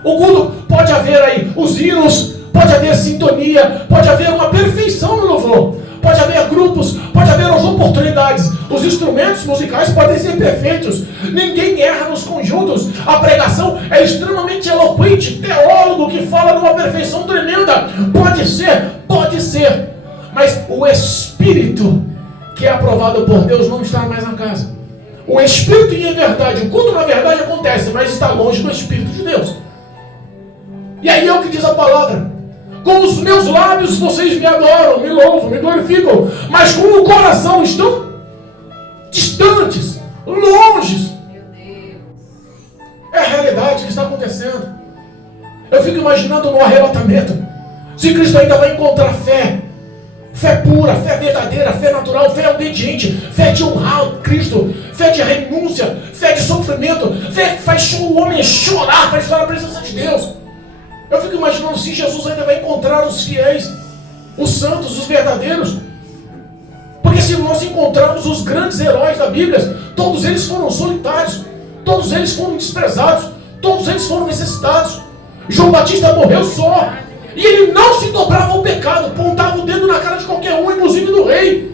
O culto pode haver aí os hinos, pode haver sintonia, pode haver uma perfeição no louvor, pode haver grupos, pode haver as oportunidades. Os instrumentos musicais podem ser perfeitos. Ninguém erra nos conjuntos. A pregação é extremamente eloquente. Teólogo que fala numa perfeição tremenda. Pode ser. Mas o Espírito que é aprovado por Deus não está mais na casa. O Espírito e a verdade. O culto na verdade acontece, mas está longe do Espírito de Deus. E aí é o que diz a palavra. Com os meus lábios vocês me adoram, me louvam, me glorificam, mas com o coração estão distantes, longes. É a realidade que está acontecendo. Eu fico imaginando no arrebatamento, se Cristo ainda vai encontrar fé pura, fé verdadeira, fé natural, fé obediente, fé de honrar Cristo, fé de renúncia, fé de sofrimento, fé que faz o homem chorar para estar na presença de Deus. Eu fico imaginando se Jesus ainda vai encontrar os fiéis, os santos, os verdadeiros. Porque se nós encontrarmos os grandes heróis da Bíblia, todos eles foram solitários, todos eles foram desprezados, todos eles foram necessitados. João Batista morreu só, e ele não se dobrava ao pecado, apontava o dedo na cara de qualquer um, inclusive do rei.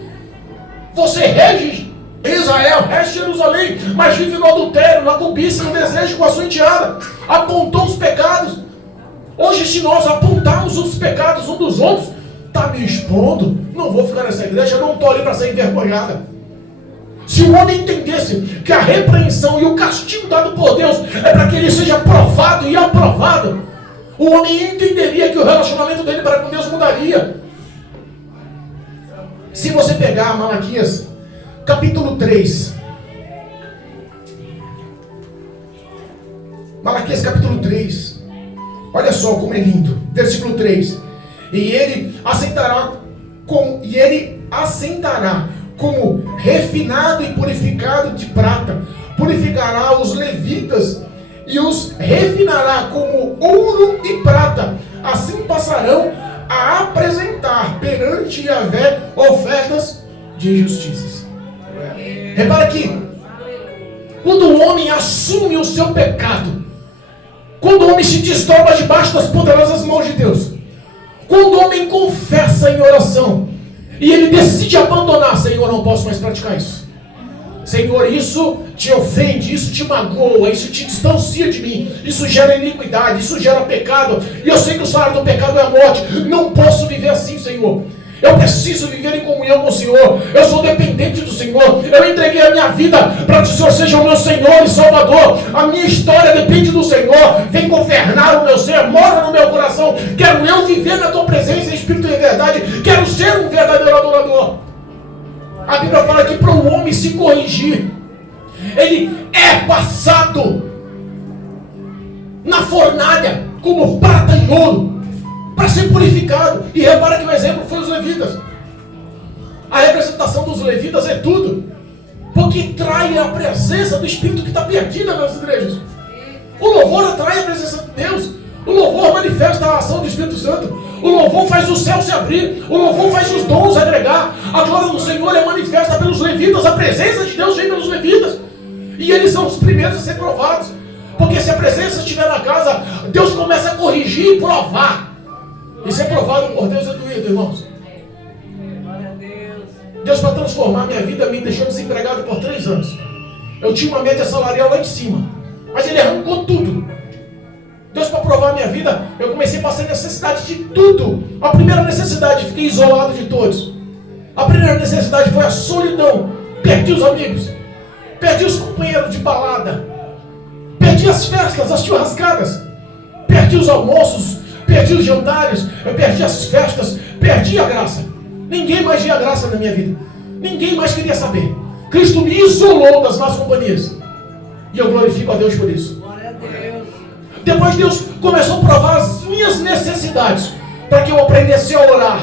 Você rege Israel, rege Jerusalém, mas vive no adultério, na cobiça, no desejo com a sua enteada. Apontou os pecados. Hoje, se nós apontarmos os pecados uns dos outros, está me expondo, não vou ficar nessa igreja, eu não estou ali para ser envergonhada. Se o homem entendesse que a repreensão e o castigo dado por Deus é para que ele seja provado e aprovado, o homem entenderia que o relacionamento dele para com Deus mudaria. Se você pegar Malaquias, capítulo 3, Malaquias capítulo 3, olha só como é lindo, versículo 3. E ele assentará como refinado e purificado de prata. Purificará os levitas e os refinará como ouro e prata. Assim passarão a apresentar perante Yahvé ofertas de justiças. Repara aqui, quando o homem assume o seu pecado, quando o homem se desdobra debaixo das poderosas mãos de Deus, quando o homem confessa em oração e ele decide abandonar, Senhor, não posso mais praticar isso. Senhor, isso te ofende, isso te magoa, isso te distancia de mim, isso gera iniquidade, isso gera pecado, e eu sei que o salário do pecado é a morte. Não posso viver assim, Senhor. Eu preciso viver em comunhão com o Senhor. Eu sou dependente do Senhor. Eu entreguei a minha vida para que o Senhor seja o meu Senhor e Salvador. A minha história depende do Senhor. Vem governar o meu ser, mora no meu coração. Quero eu viver na tua presença em espírito e verdade. Quero ser um verdadeiro adorador. A Bíblia fala que para o homem se corrigir, ele é passado na fornalha como prata e ouro, para ser purificado. E repara que o exemplo foi os levitas. A representação dos levitas é tudo, porque trai a presença do Espírito que está perdida nas igrejas. O louvor atrai a presença de Deus. O louvor manifesta a ação do Espírito Santo. O louvor faz o céu se abrir. O louvor faz os dons agregar. A glória do Senhor é manifesta pelos levitas. A presença de Deus vem pelos levitas, e eles são os primeiros a ser provados, porque se a presença estiver na casa, Deus começa a corrigir e provar. E ser provado por Deus é doído, irmãos. Deus, para transformar minha vida, me deixou desempregado por 3 anos. Eu tinha uma média salarial lá em cima, mas Ele arrancou tudo. Deus, para provar minha vida, eu comecei a passar necessidade de tudo. A primeira necessidade, fiquei isolado de todos. A primeira necessidade foi a solidão. Perdi os amigos, perdi os companheiros de balada, perdi as festas, as churrascadas, perdi os almoços, perdi os jantares, eu perdi as festas, perdi a graça. Ninguém mais via graça na minha vida. Ninguém mais queria saber. Cristo me isolou das más companhias. E eu glorifico a Deus por isso. Glória a Deus. Depois Deus começou a provar as minhas necessidades, para que eu aprendesse a orar.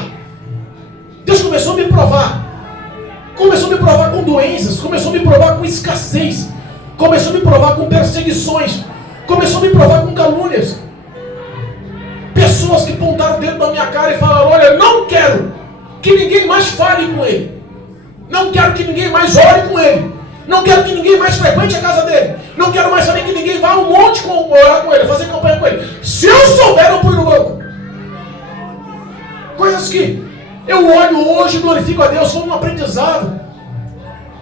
Deus começou a me provar. Começou a me provar com doenças, começou a me provar com escassez, começou a me provar com perseguições, começou a me provar com calúnias. Pessoas que apontaram o dedo na minha cara e falaram: olha, não quero que ninguém mais fale com ele, não quero que ninguém mais ore com ele, não quero que ninguém mais frequente a casa dele, não quero mais saber que ninguém vá um monte orar com ele, fazer campanha com ele. Se eu souber, eu ponho no banco. Coisas que eu olho hoje e glorifico a Deus, foi um aprendizado.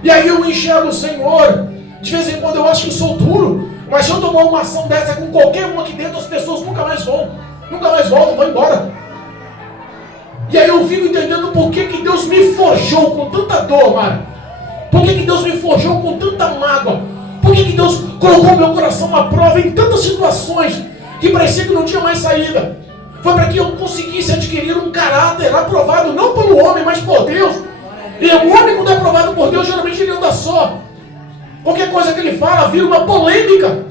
E aí eu enxergo o Senhor. De vez em quando eu acho que sou duro, mas se eu tomar uma ação dessa com qualquer um aqui dentro, as pessoas nunca mais voltam, vão embora. E aí eu fico entendendo por que Deus me forjou com tanta dor, Mário. Por que Deus me forjou com tanta mágoa? Por que Deus colocou meu coração à prova em tantas situações que parecia que não tinha mais saída? Foi para que eu conseguisse adquirir um caráter aprovado não pelo homem, mas por Deus. E o homem, quando é aprovado por Deus, geralmente ele anda só. Qualquer coisa que ele fala vira uma polêmica.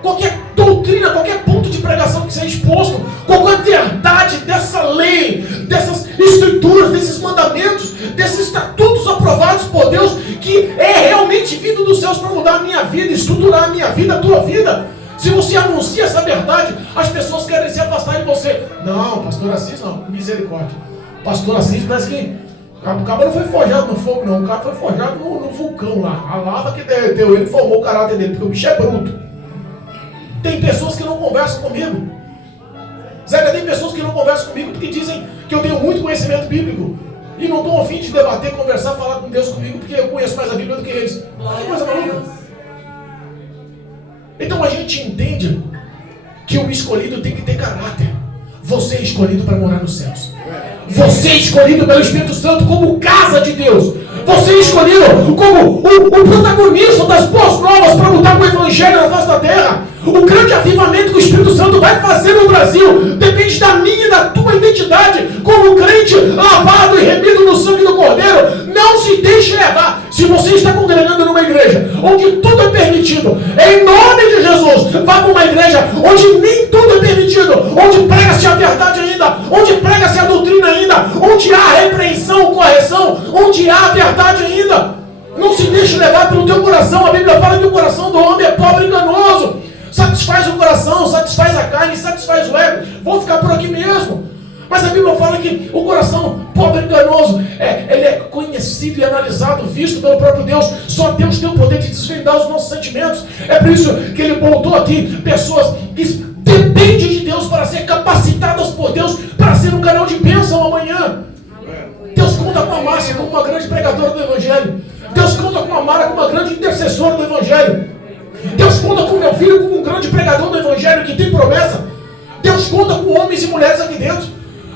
Qualquer doutrina, qualquer ponto de pregação que seja exposto, qualquer verdade dessa lei, dessas escrituras, desses mandamentos, desses estatutos aprovados por Deus, que é realmente vindo dos céus para mudar a minha vida, estruturar a minha vida, a tua vida. Se você anuncia essa verdade, as pessoas querem se afastar de você. Não, pastor Assis não, misericórdia. Pastor Assis parece que o cabo não foi forjado no fogo, não. O cabo foi forjado no vulcão lá. A lava que derreteu ele formou o caráter dele, porque o bicho é bruto. Tem pessoas que não conversam comigo. Zeca, tem pessoas que não conversam comigo porque dizem que eu tenho muito conhecimento bíblico. E não estou a fim de debater, conversar, falar com Deus comigo, porque eu conheço mais a Bíblia do que eles. Que coisa maluca. Então a gente entende que o escolhido tem que ter caráter. Você é escolhido para morar nos céus. Você é escolhido pelo Espírito Santo como casa de Deus. Você é escolhido como o protagonista das boas novas para lutar com o Evangelho na face da terra. O grande avivamento que o Espírito Santo vai fazer no Brasil depende da minha e da tua identidade como crente lavado e remido no sangue do Cordeiro. Não se deixe levar. Se você está congregando numa igreja onde tudo é permitido, em nome de Jesus, vá para uma igreja onde nem tudo é permitido, onde prega-se a verdade ainda, onde prega-se a doutrina ainda, onde há repreensão, correção, onde há a verdade ainda. Não se deixe levar pelo teu coração. A Bíblia fala que o coração do homem é pobre e enganoso. Satisfaz o coração, satisfaz a carne, satisfaz o ego. Vou ficar por aqui mesmo. Mas a Bíblia fala que o coração pobre e enganoso, ele é conhecido e analisado, visto pelo próprio Deus. Só Deus tem o poder de desvendar os nossos sentimentos. É por isso que Ele botou aqui pessoas que dependem de Deus para ser capacitadas por Deus para ser um canal de bênção amanhã. Deus conta com a Márcia como uma grande pregadora do Evangelho. Deus conta com a Mara como uma grande intercessora do Evangelho. Deus conta com o meu filho como um grande pregador do Evangelho que tem promessa. Deus conta com homens e mulheres aqui dentro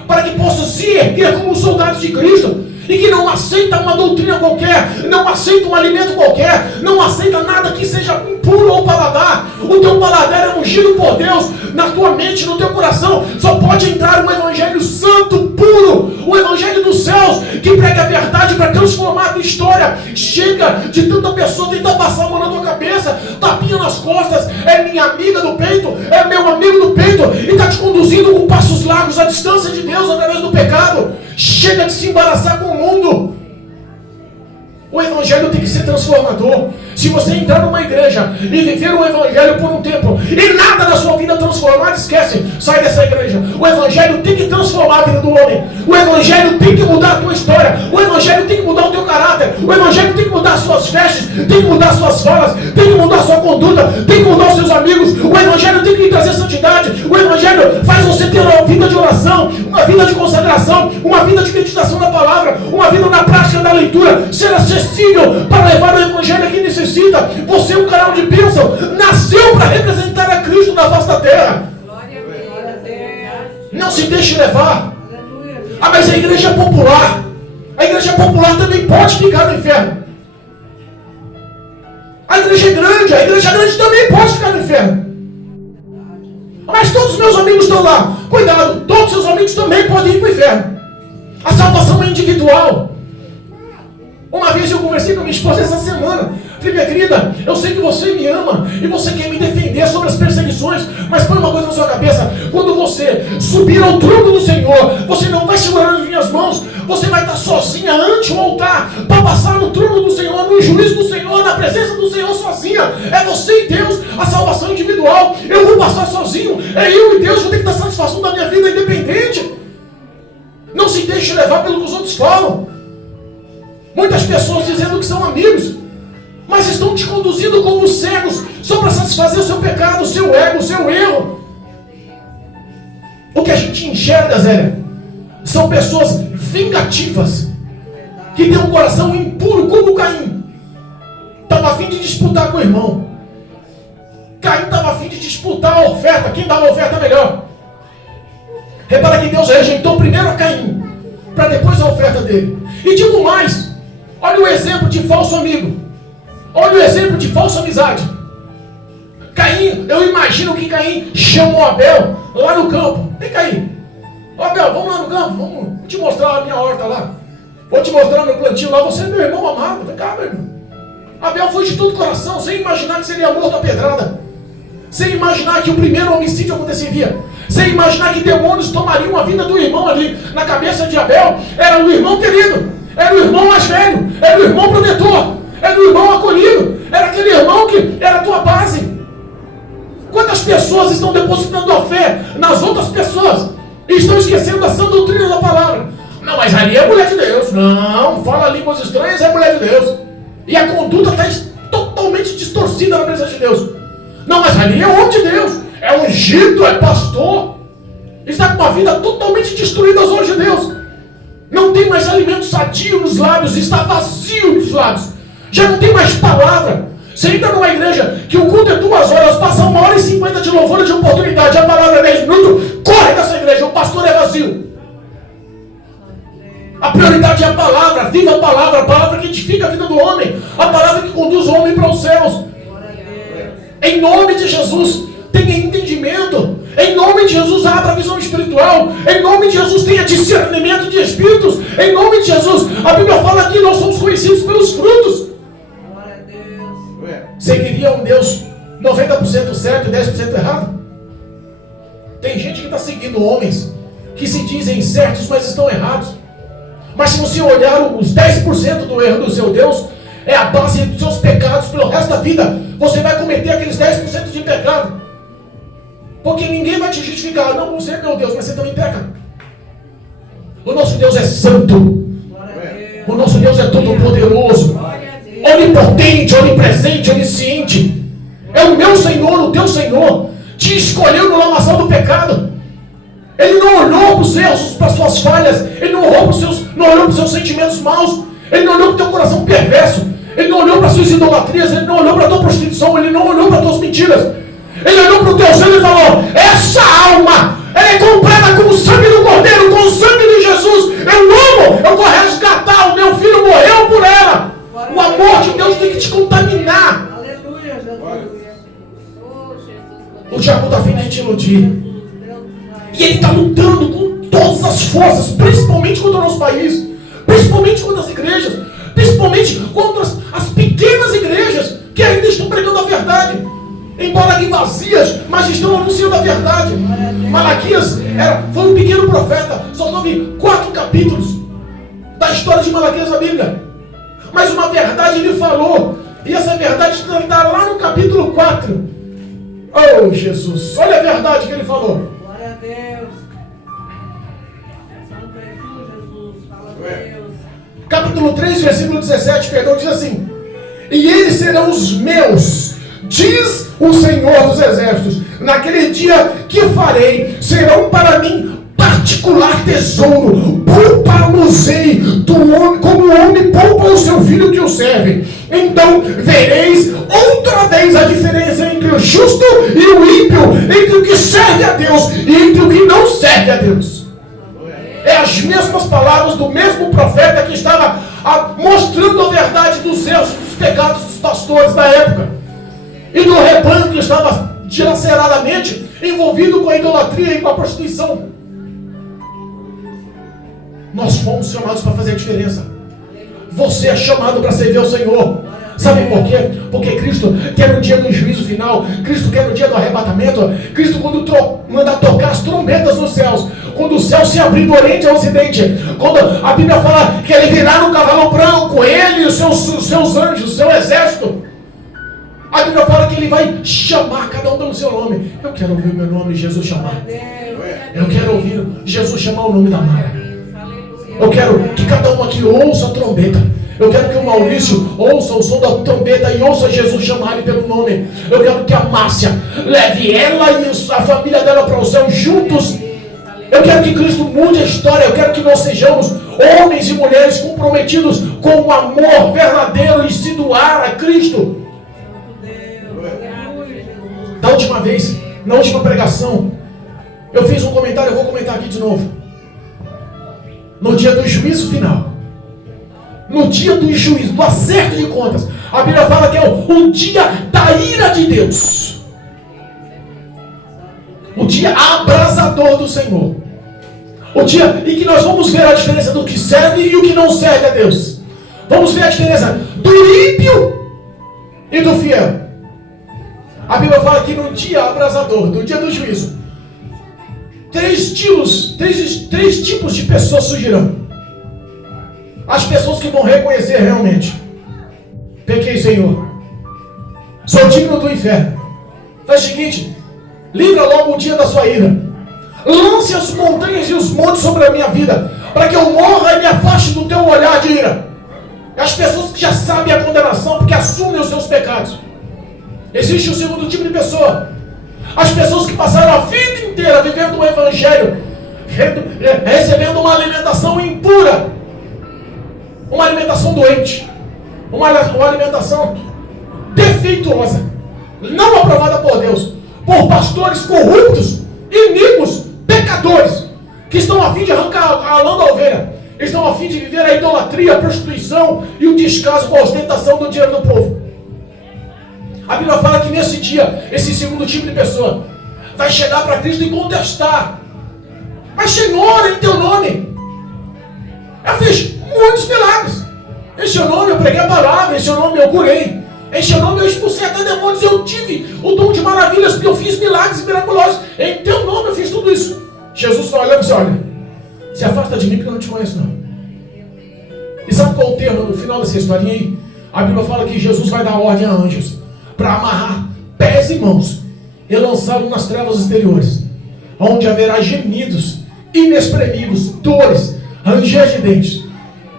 para que possam se erguer como soldados de Cristo e que não aceita uma doutrina qualquer, não aceita um alimento qualquer, não aceita nada que seja impuro ou paladar. O teu paladar é ungido por Deus na tua mente, no teu coração. Só pode entrar um Evangelho santo, puro, o Evangelho dos céus, que prega a verdade para transformar a tua história. Chega de tanta pessoa tentar passar a mão na tua cabeça, tapinha nas costas, é minha amiga do peito, é meu amigo do peito, e está te conduzindo com passos largos à distância de Deus através do pecado. Chega de se embaraçar com o mundo. O Evangelho tem que ser transformador. Se você entrar numa igreja e viver o Evangelho por um tempo e nada na sua vida transformar, esquece, sai dessa igreja. O Evangelho tem que transformar a vida do homem. O Evangelho tem que mudar a tua história. O Evangelho tem que mudar o teu caráter. O Evangelho tem que mudar mudar suas vestes, tem que mudar suas falas, tem que mudar sua conduta, tem que mudar os seus amigos. O Evangelho tem que lhe trazer santidade. O Evangelho faz você ter uma vida de oração, uma vida de consagração, uma vida de meditação da palavra, uma vida na prática da leitura, ser acessível para levar o Evangelho a quem necessita. Você é um canal de bênção, nasceu para representar a Cristo na face da terra. Não se deixe levar. Ah, mas a igreja é popular. A igreja popular também pode ficar no inferno. A igreja grande também pode ficar no inferno. Mas todos os meus amigos estão lá. Cuidado, todos os seus amigos também podem ir para o inferno. A salvação é individual. Uma vez eu conversei com a minha esposa essa semana. Falei, minha querida, eu sei que você me ama e você quer me defender sobre as perseguições, mas põe uma coisa na sua cabeça: quando você subir ao trono do Senhor, você não vai segurar nas minhas mãos, você vai estar sozinha ante o altar para passar no trono do Senhor, no juízo do Senhor, na presença do Senhor sozinha. É você e Deus, a salvação individual. Eu vou passar sozinho, é eu e Deus, vou ter que dar satisfação da minha vida independente. Não se deixe levar pelo que os outros falam. Muitas pessoas dizendo que são amigos, mas estão te conduzindo como cegos, só para satisfazer o seu pecado, o seu ego, o seu erro. O que a gente enxerga, Zé, são pessoas vingativas, que têm um coração impuro, como Caim. Estava a fim de disputar com o irmão. Caim estava a fim de disputar a oferta, quem dava a oferta melhor. Repara que Deus rejeitou primeiro a Caim, para depois a oferta dele. E digo mais, olha o exemplo de falso amigo. Olha o exemplo de falsa amizade. Caim, eu imagino que Caim chamou Abel lá no campo. Vem, Caim. Ô, Abel, vamos lá no campo, vou te mostrar a minha horta lá. Vou te mostrar meu plantio lá, você é meu irmão amado. Vem cá, meu irmão. Abel foi de todo coração, sem imaginar que seria morto a pedrada. Sem imaginar que o primeiro homicídio aconteceria. Sem imaginar que demônios tomariam a vida do irmão ali. Na cabeça de Abel, era o irmão querido, era o irmão mais velho, era o irmão protetor, era o irmão acolhido, era aquele irmão que era a tua base. Quantas pessoas estão depositando a fé nas outras pessoas e estão esquecendo a sã doutrina da palavra? Não, mas ali é mulher de Deus. Não, fala línguas estranhas, é mulher de Deus. E a conduta está totalmente distorcida na presença de Deus. Não, mas ali é homem de Deus, é ungido, é pastor. Está com uma vida totalmente destruída aos olhos de Deus. Não tem mais alimento sadio nos lábios, está vazio nos lábios. Já não tem mais palavra. Você entra numa igreja que o culto é 2 horas, passa 1h50 de louvor de oportunidade, a palavra é 10 minutos, corre dessa igreja, o pastor é vazio. A prioridade é a palavra, viva a palavra que edifica a vida do homem, a palavra que conduz o homem para os céus. Em nome de Jesus, tenha entendimento. Em nome de Jesus, abra a visão espiritual. Em nome de Jesus, tenha discernimento de espíritos. Em nome de Jesus, a Bíblia fala que nós somos conhecidos pelos frutos. Você queria um Deus 90% certo e 10% errado? Tem gente que está seguindo homens que se dizem certos, mas estão errados. Mas se você olhar os 10% do erro do seu Deus, é a base dos seus pecados pelo resto da vida. Você vai cometer aqueles 10% de pecado. Porque ninguém vai te justificar. Não, você é meu Deus, mas você também peca. O nosso Deus é santo. O nosso Deus é todo poderoso, onipotente, onipresente, onisciente. É o meu Senhor, o teu Senhor. Te escolheu no lamaçal do pecado. Ele não olhou para os erros, para as suas falhas. Ele não olhou para os seus sentimentos maus. Ele não olhou para o teu coração perverso. Ele não olhou para as suas idolatrias. Ele não olhou para a tua prostituição. Ele não olhou para as tuas mentiras. Ele olhou para o teu sangue e falou: essa alma, ela é comprada com o sangue do Cordeiro, com o sangue de Jesus. Eu amo, eu vou resgatar. O meu filho morreu por ela. O amor de Deus tem que te contaminar. Aleluia, Jesus. O diabo está a fim de te iludir. E ele está lutando com todas as forças, principalmente contra o nosso país, principalmente contra as igrejas, principalmente contra as pequenas igrejas que ainda estão pregando a verdade, embora ali vazias, mas estão anunciando a verdade. Malaquias foi um pequeno profeta, só teve 4 capítulos da história de Malaquias na Bíblia, mas uma verdade ele falou, e essa verdade está lá no capítulo 4. Oh Jesus, olha a verdade que ele falou. Glória a Deus. Santo é tu, Jesus. Fala a Deus. Capítulo 3, versículo 17, perdão, diz assim: e eles serão os meus, diz o Senhor dos Exércitos. Naquele dia que farei, serão para mim particular tesouro, poupá-los-ei do homem, como o homem poupa o seu filho que o serve. Então vereis outra vez a diferença entre o justo e o ímpio, entre o que serve a Deus e entre o que não serve a Deus. É as mesmas palavras do mesmo profeta que estava mostrando a verdade dos erros, dos pecados dos pastores da época e do rebanho que estava dilaceradamente envolvido com a idolatria e com a prostituição. Nós fomos chamados para fazer a diferença. Você é chamado para servir ao Senhor. Sabe por quê? Porque Cristo quer no dia do juízo final, Cristo quer no dia do arrebatamento, Cristo quando manda tocar as trombetas nos céus, quando o céu se abrir do oriente ao ocidente, quando a Bíblia fala que ele virá no cavalo branco, ele e os seus anjos, o seu exército, a Bíblia fala que ele vai chamar cada um pelo seu nome. Eu quero ouvir o meu nome, Jesus chamar. Eu quero ouvir Jesus chamar o nome da Mara. Eu quero que cada um aqui ouça a trombeta. Eu quero que o Maurício ouça o som da trombeta e ouça Jesus chamar ele pelo nome. Eu quero que a Márcia leve ela e a família dela para o céu juntos. Eu quero que Cristo mude a história. Eu quero que nós sejamos homens e mulheres comprometidos com o amor verdadeiro e se doar a Cristo. Da última vez, na última pregação, eu fiz um comentário, eu vou comentar aqui de novo. No dia do juízo final, no dia do juízo, do acerto de contas, a Bíblia fala que é o dia da ira de Deus, o dia abrasador do Senhor, o dia em que nós vamos ver a diferença do que serve e o que não serve a Deus. Vamos ver a diferença do ímpio e do fiel. A Bíblia fala que no dia abrasador, no dia do juízo, três tipos de pessoas surgirão. As pessoas que vão reconhecer realmente: pequei, Senhor, sou digno do inferno. Faz o seguinte: livra logo o dia da sua ira, lance as montanhas e os montes sobre a minha vida, para que eu morra e me afaste do teu olhar de ira. As pessoas que já sabem a condenação, porque assumem os seus pecados. Existe o segundo tipo de pessoa: as pessoas que passaram a vida inteira vivendo o evangelho, recebendo uma alimentação impura, uma alimentação doente, uma alimentação defeituosa, não aprovada por Deus, por pastores corruptos, iníquos, pecadores, que estão a fim de arrancar a lã da ovelha, estão a fim de viver a idolatria, a prostituição e o descaso com a ostentação do dinheiro do povo. A Bíblia fala que nesse dia, esse segundo tipo de pessoa vai chegar para Cristo e contestar: mas Senhor, em teu nome eu fiz muitos milagres, em seu nome eu preguei a palavra, em seu nome eu curei, em seu nome eu expulsei até demônios, eu tive o dom de maravilhas, porque eu fiz milagres miraculosos, em teu nome eu fiz tudo isso. Jesus vai olhando e diz: olha, se afasta de mim porque eu não te conheço não. E sabe qual é o termo no final dessa historinha aí? A Bíblia fala que Jesus vai dar ordem a anjos para amarrar pés e mãos e lançá-lo nas trevas exteriores, onde haverá gemidos inexprimíveis, dores, ranger de dentes,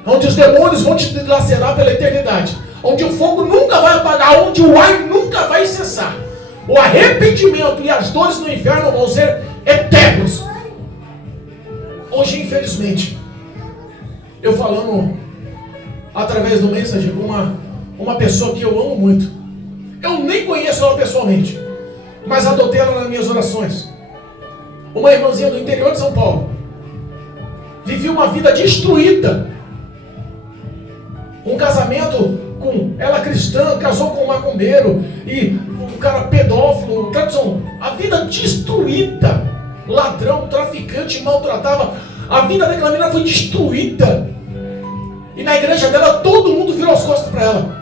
onde os demônios vão te dilacerar pela eternidade, onde o fogo nunca vai apagar, onde o ar nunca vai cessar. O arrependimento e as dores no inferno vão ser eternos. Hoje, infelizmente, eu falando através do Messenger com uma pessoa que eu amo muito. Eu nem conheço ela pessoalmente, mas adotei ela nas minhas orações. Uma irmãzinha do interior de São Paulo. Vivia uma vida destruída. Um casamento com ela cristã, casou com um macumbeiro e um cara pedófilo, a vida destruída. Ladrão, traficante, maltratava. A vida daquela menina foi destruída. E na igreja dela todo mundo virou as costas para ela.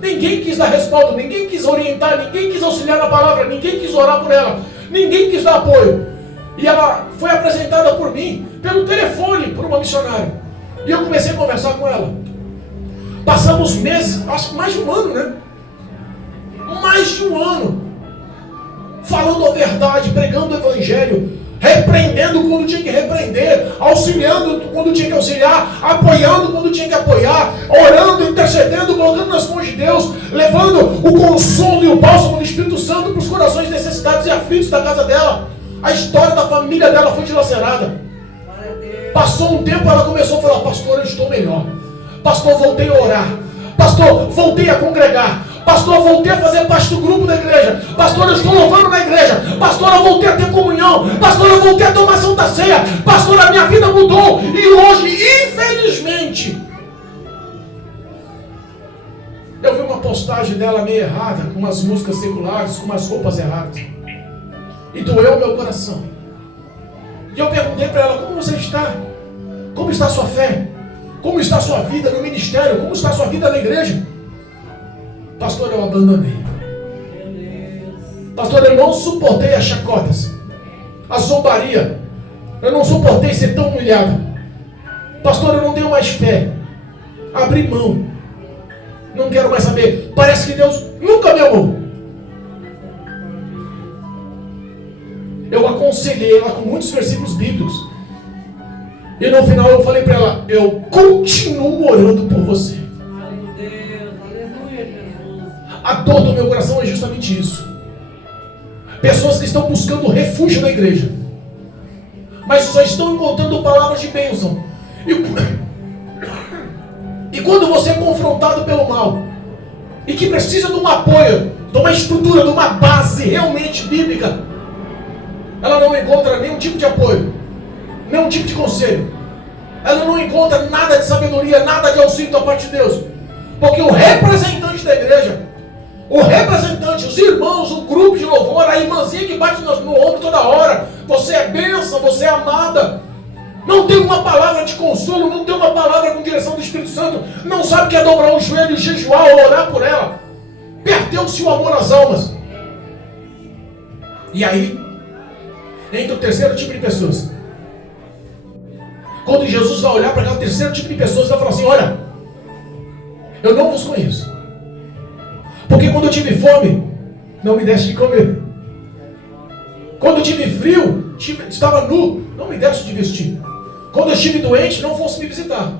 Ninguém quis dar respaldo, ninguém quis orientar, ninguém quis auxiliar na palavra, ninguém quis orar por ela, ninguém quis dar apoio. E ela foi apresentada por mim, pelo telefone, por uma missionária. E eu comecei a conversar com ela. Passamos meses, acho que mais de um ano, né? Mais de um ano. Falando a verdade, pregando o evangelho, repreendendo quando tinha que repreender, auxiliando quando tinha que auxiliar, apoiando quando tinha que apoiar, orando, intercedendo, colocando nas mãos de Deus, levando o consolo e o bálsamo do Espírito Santo para os corações necessitados e aflitos da casa dela. A história da família dela foi dilacerada. Passou um tempo, ela começou a falar: pastor, eu estou melhor. Pastor, voltei a orar. Pastor, voltei a congregar. Pastor, eu voltei a fazer parte do grupo da igreja. Pastor, eu estou louvando na igreja. Pastor, eu voltei a ter comunhão. Pastor, eu voltei a tomar Santa Ceia. Pastor, a minha vida mudou. E hoje, infelizmente, eu vi uma postagem dela meio errada, com umas músicas seculares, com umas roupas erradas. E doeu meu coração. E eu perguntei para ela: como você está? Como está a sua fé? Como está a sua vida no ministério? Como está a sua vida na igreja? Pastor, eu abandonei. Pastor, eu não suportei as chacotas, a zombaria. Eu não suportei ser tão humilhada. Pastor, eu não tenho mais fé. Abri mão. Não quero mais saber. Parece que Deus nunca me amou. Eu aconselhei ela com muitos versículos bíblicos. E no final eu falei para ela: eu continuo orando por você. A dor do meu coração é justamente isso. Pessoas que estão buscando refúgio na igreja, mas só estão encontrando palavras de bênção. E quando você é confrontado pelo mal, e que precisa de um apoio, de uma estrutura, de uma base realmente bíblica, ela não encontra nenhum tipo de apoio, nenhum tipo de conselho. Ela não encontra nada de sabedoria, nada de auxílio da parte de Deus. Porque o representante da igreja, o representante, os irmãos, o grupo de louvor, a irmãzinha que bate no ombro toda hora: você é bênção, você é amada. Não tem uma palavra de consolo, não tem uma palavra com direção do Espírito Santo. Não sabe o que é dobrar o joelho, jejuar ou orar por ela. Perdeu-se o amor às almas. E aí, entra o terceiro tipo de pessoas. Quando Jesus vai olhar para aquele terceiro tipo de pessoas, ele vai falar assim: olha, eu não vos conheço. Porque quando eu tive fome, não me deste de comer. Quando eu tive frio, estava nu, não me deste de vestir. Quando eu estive doente, não fosse me visitar.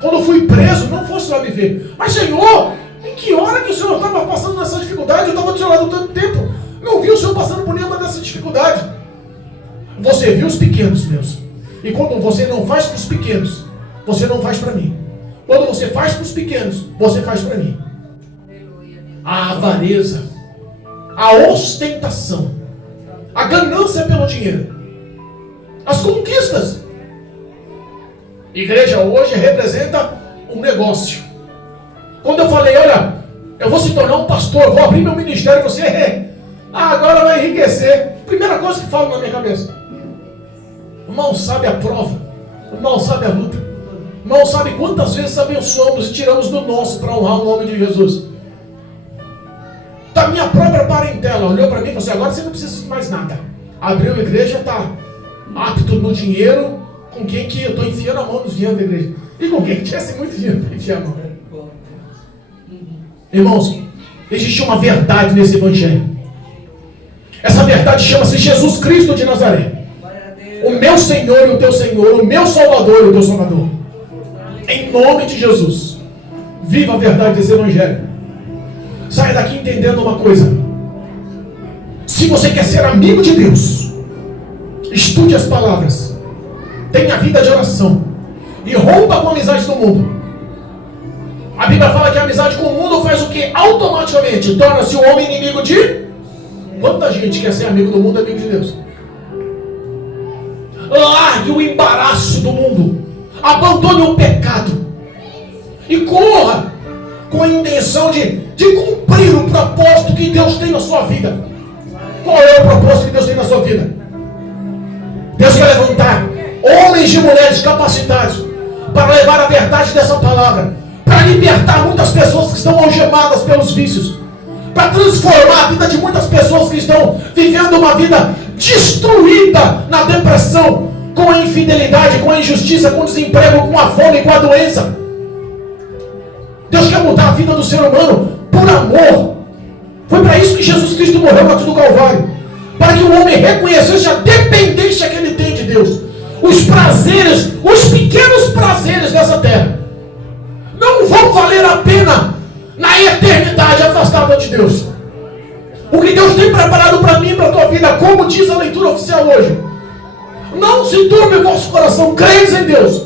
Quando eu fui preso, não fosse lá me ver. Mas Senhor, em que hora que o Senhor estava passando nessa dificuldade? Eu estava do seu lado tanto tempo, não vi o Senhor passando por nenhuma dessa dificuldade. Você viu os pequenos meus. E quando você não faz para os pequenos, você não faz para mim. Quando você faz para os pequenos, você faz para mim. A avareza, a ostentação, a ganância pelo dinheiro, as conquistas. Igreja hoje representa um negócio. Quando eu falei: olha, eu vou se tornar um pastor, vou abrir meu ministério, você agora vai enriquecer. Primeira coisa que falo na minha cabeça: o mal sabe a prova, o mal sabe a luta, o mal sabe quantas vezes abençoamos e tiramos do nosso para honrar o nome de Jesus. Da minha própria parentela olhou para mim e falou assim: agora você não precisa de mais nada. Abriu a igreja, está apto no dinheiro. Com quem que eu estou enfiando a mão nos dinheiros da igreja? E com quem que tivesse muito dinheiro para enfiar a mão? Irmãos, existe uma verdade nesse evangelho. Essa verdade chama-se Jesus Cristo de Nazaré. O meu Senhor e o teu Senhor, o meu Salvador e o teu Salvador. Em nome de Jesus, viva a verdade desse evangelho. Saia daqui entendendo uma coisa: se você quer ser amigo de Deus, estude as palavras, tenha vida de oração e rompa com a amizade do mundo. A Bíblia fala que a amizade com o mundo faz o que? Automaticamente torna-se um homem inimigo de... Quanta gente quer ser amigo do mundo e amigo de Deus? Largue o embaraço do mundo, abandone o pecado e corra com a intenção de cumprir o propósito que Deus tem na sua vida. Qual é o propósito que Deus tem na sua vida? Deus quer levantar homens e mulheres capacitados para levar a verdade dessa palavra, para libertar muitas pessoas que estão algemadas pelos vícios, para transformar a vida de muitas pessoas que estão vivendo uma vida destruída na depressão, com a infidelidade, com a injustiça, com o desemprego, com a fome, com a doença. Deus quer mudar a vida do ser humano por amor. Foi para isso que Jesus Cristo morreu na cruz do Calvário, para que o homem reconhecesse a dependência que ele tem de Deus. Os prazeres, os pequenos prazeres dessa terra não vão valer a pena na eternidade afastada de Deus. O que Deus tem preparado para mim e para a tua vida, como diz a leitura oficial hoje. Não se turbe o vosso coração, creis em Deus.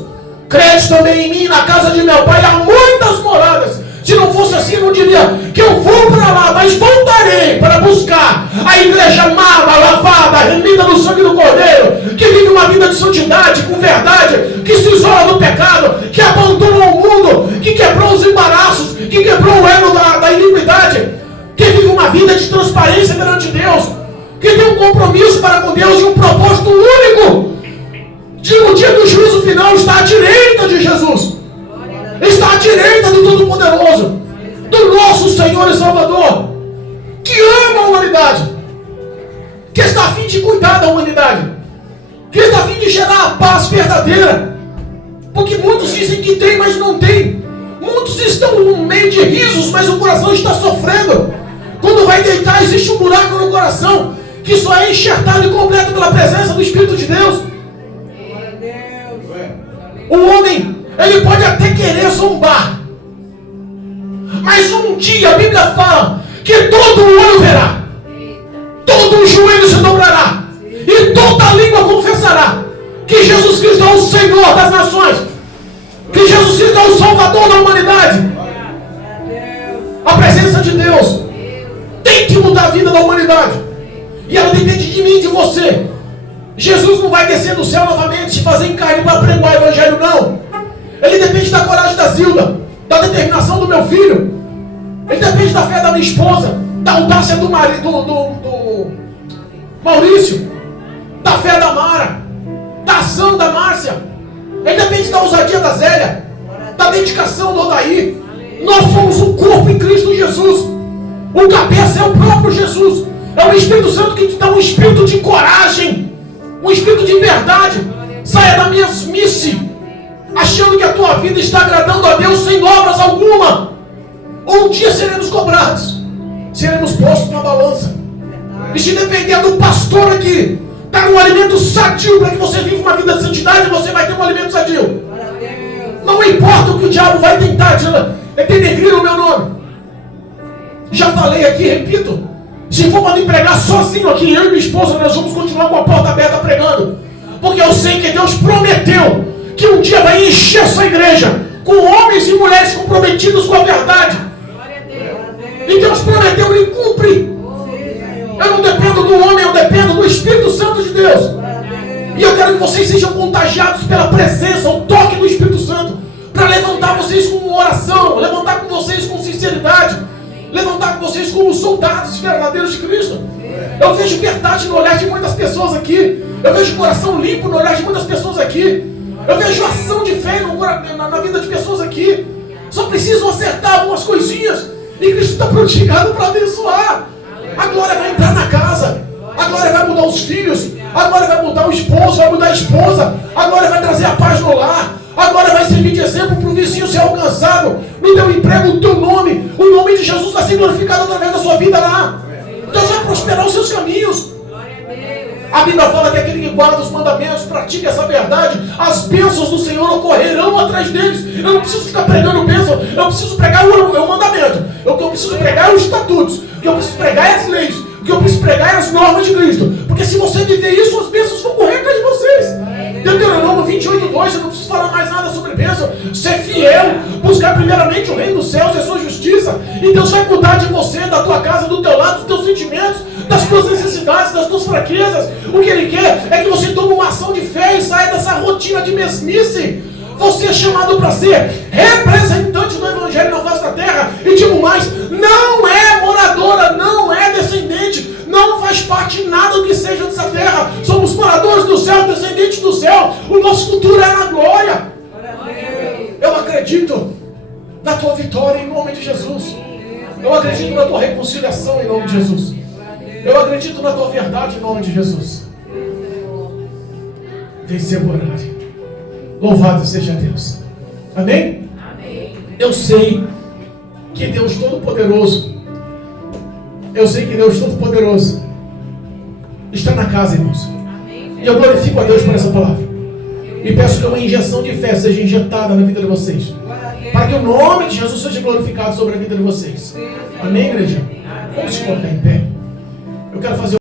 Credes também em mim, na casa de meu pai há muitas moradas. Se não fosse assim, eu não diria que eu vou para lá, mas voltarei para buscar a igreja amada, lavada, remida no sangue do Cordeiro, que vive uma vida de santidade, com verdade, que se isola do pecado, que abandona o mundo, que quebrou os embaraços, que quebrou o elo da iniquidade, que vive uma vida de transparência perante Deus, que tem um compromisso para com Deus e um propósito único, de no dia do juízo final estar à direita de Jesus, está à direita do Todo-Poderoso, do nosso Senhor e Salvador, que ama a humanidade, que está a fim de cuidar da humanidade, que está a fim de gerar a paz verdadeira, porque muitos dizem que tem, mas não tem. Muitos estão no meio de risos, mas o coração está sofrendo. Quando vai deitar, existe um buraco no coração, que só é enxertado e completo pela presença do Espírito de Deus. O homem, ele pode até querer zombar, mas um dia a Bíblia fala que todo olho verá, todo joelho se dobrará e toda língua confessará que Jesus Cristo é o Senhor das nações, que Jesus Cristo é o Salvador da humanidade. A presença de Deus tem que mudar a vida da humanidade, e ela depende de mim e de você. Jesus não vai descer do céu novamente e fazer em carne para pregar o evangelho, não. Ele depende da coragem da Zilda, da determinação do meu filho. Ele depende da fé da minha esposa, da audácia do Maurício, da fé da Mara, da ação da Márcia. Ele depende da ousadia da Zélia, da dedicação do Odaí. Nós somos um corpo em Cristo Jesus. O cabeça é o próprio Jesus. É o Espírito Santo que te dá um espírito de coragem, um espírito de verdade. Saia da mesmice, achando que a tua vida está agradando a Deus sem obras alguma. Um dia seremos cobrados, seremos postos na balança. E se depender do pastor aqui, dar um alimento sadio para que você viva uma vida de santidade, você vai ter um alimento sadio. Não importa o que o diabo vai tentar denegrir o meu nome. Já falei aqui, repito. Se for para me pregar sozinho aqui, eu e minha esposa, nós vamos continuar com a porta aberta pregando. Porque eu sei que Deus prometeu que um dia vai encher essa igreja com homens e mulheres comprometidos com a verdade. E Deus prometeu, Ele cumpre. Eu não dependo do homem, eu dependo do Espírito Santo de Deus. E eu quero que vocês sejam contagiados pela presença, o toque do Espírito Santo, para levantar vocês com oração, levantar com vocês com sinceridade, levantar com vocês como soldados verdadeiros de Cristo. Eu vejo verdade no olhar de muitas pessoas aqui. Eu vejo coração limpo no olhar de muitas pessoas aqui. Eu vejo ação de fé na vida de pessoas aqui. Só precisam acertar algumas coisinhas. E Cristo está prontificado para abençoar. A glória vai entrar na casa. A glória vai mudar os filhos. A glória vai mudar o esposo, vai mudar a esposa. A glória vai trazer a paz no lar. A glória vai servir de exemplo para o vizinho ser alcançado. No teu emprego, o teu nome. O nome de Jesus vai ser glorificado através da sua vida lá. Deus vai prosperar os seus caminhos. A Bíblia fala que aquele que guarda os mandamentos, pratica essa verdade, as bênçãos do Senhor ocorrerão atrás deles. Eu não preciso ficar pregando bênção, eu preciso pregar o mandamento. O que eu preciso pregar é os estatutos. O que eu preciso pregar é as leis. O que eu preciso pregar é as normas de Cristo. Porque se você viver isso, as bênçãos vão correr atrás de vocês. Deuteronômio 28:2, eu não preciso falar mais nada sobre bênção. Ser fiel, buscar primeiramente o reino dos céus e a sua justiça. E Deus vai cuidar de você, da tua casa, do teu lado, dos teus sentimentos, das tuas necessidades, das tuas fraquezas. O que Ele quer é que você tome uma ação de fé e saia dessa rotina de mesmice. Você é chamado para ser representante do Evangelho na face da terra. E digo mais, não é moradora, não é descendente, não faz parte de nada do que seja dessa terra. Somos moradores do céu, descendentes do céu. O nosso futuro é na glória. Eu acredito na tua vitória em nome de Jesus. Eu acredito na tua reconciliação em nome de Jesus. Eu acredito na tua verdade em nome de Jesus. Vencer o horário. Louvado seja Deus. Amém? Amém? Eu sei que Deus Todo-Poderoso, está na casa, irmãos. E eu glorifico a Deus por essa palavra. E peço que uma injeção de fé seja injetada na vida de vocês. para que o nome de Jesus seja glorificado sobre a vida de vocês. Amém, igreja? Vamos se colocar em pé. Eu quero fazer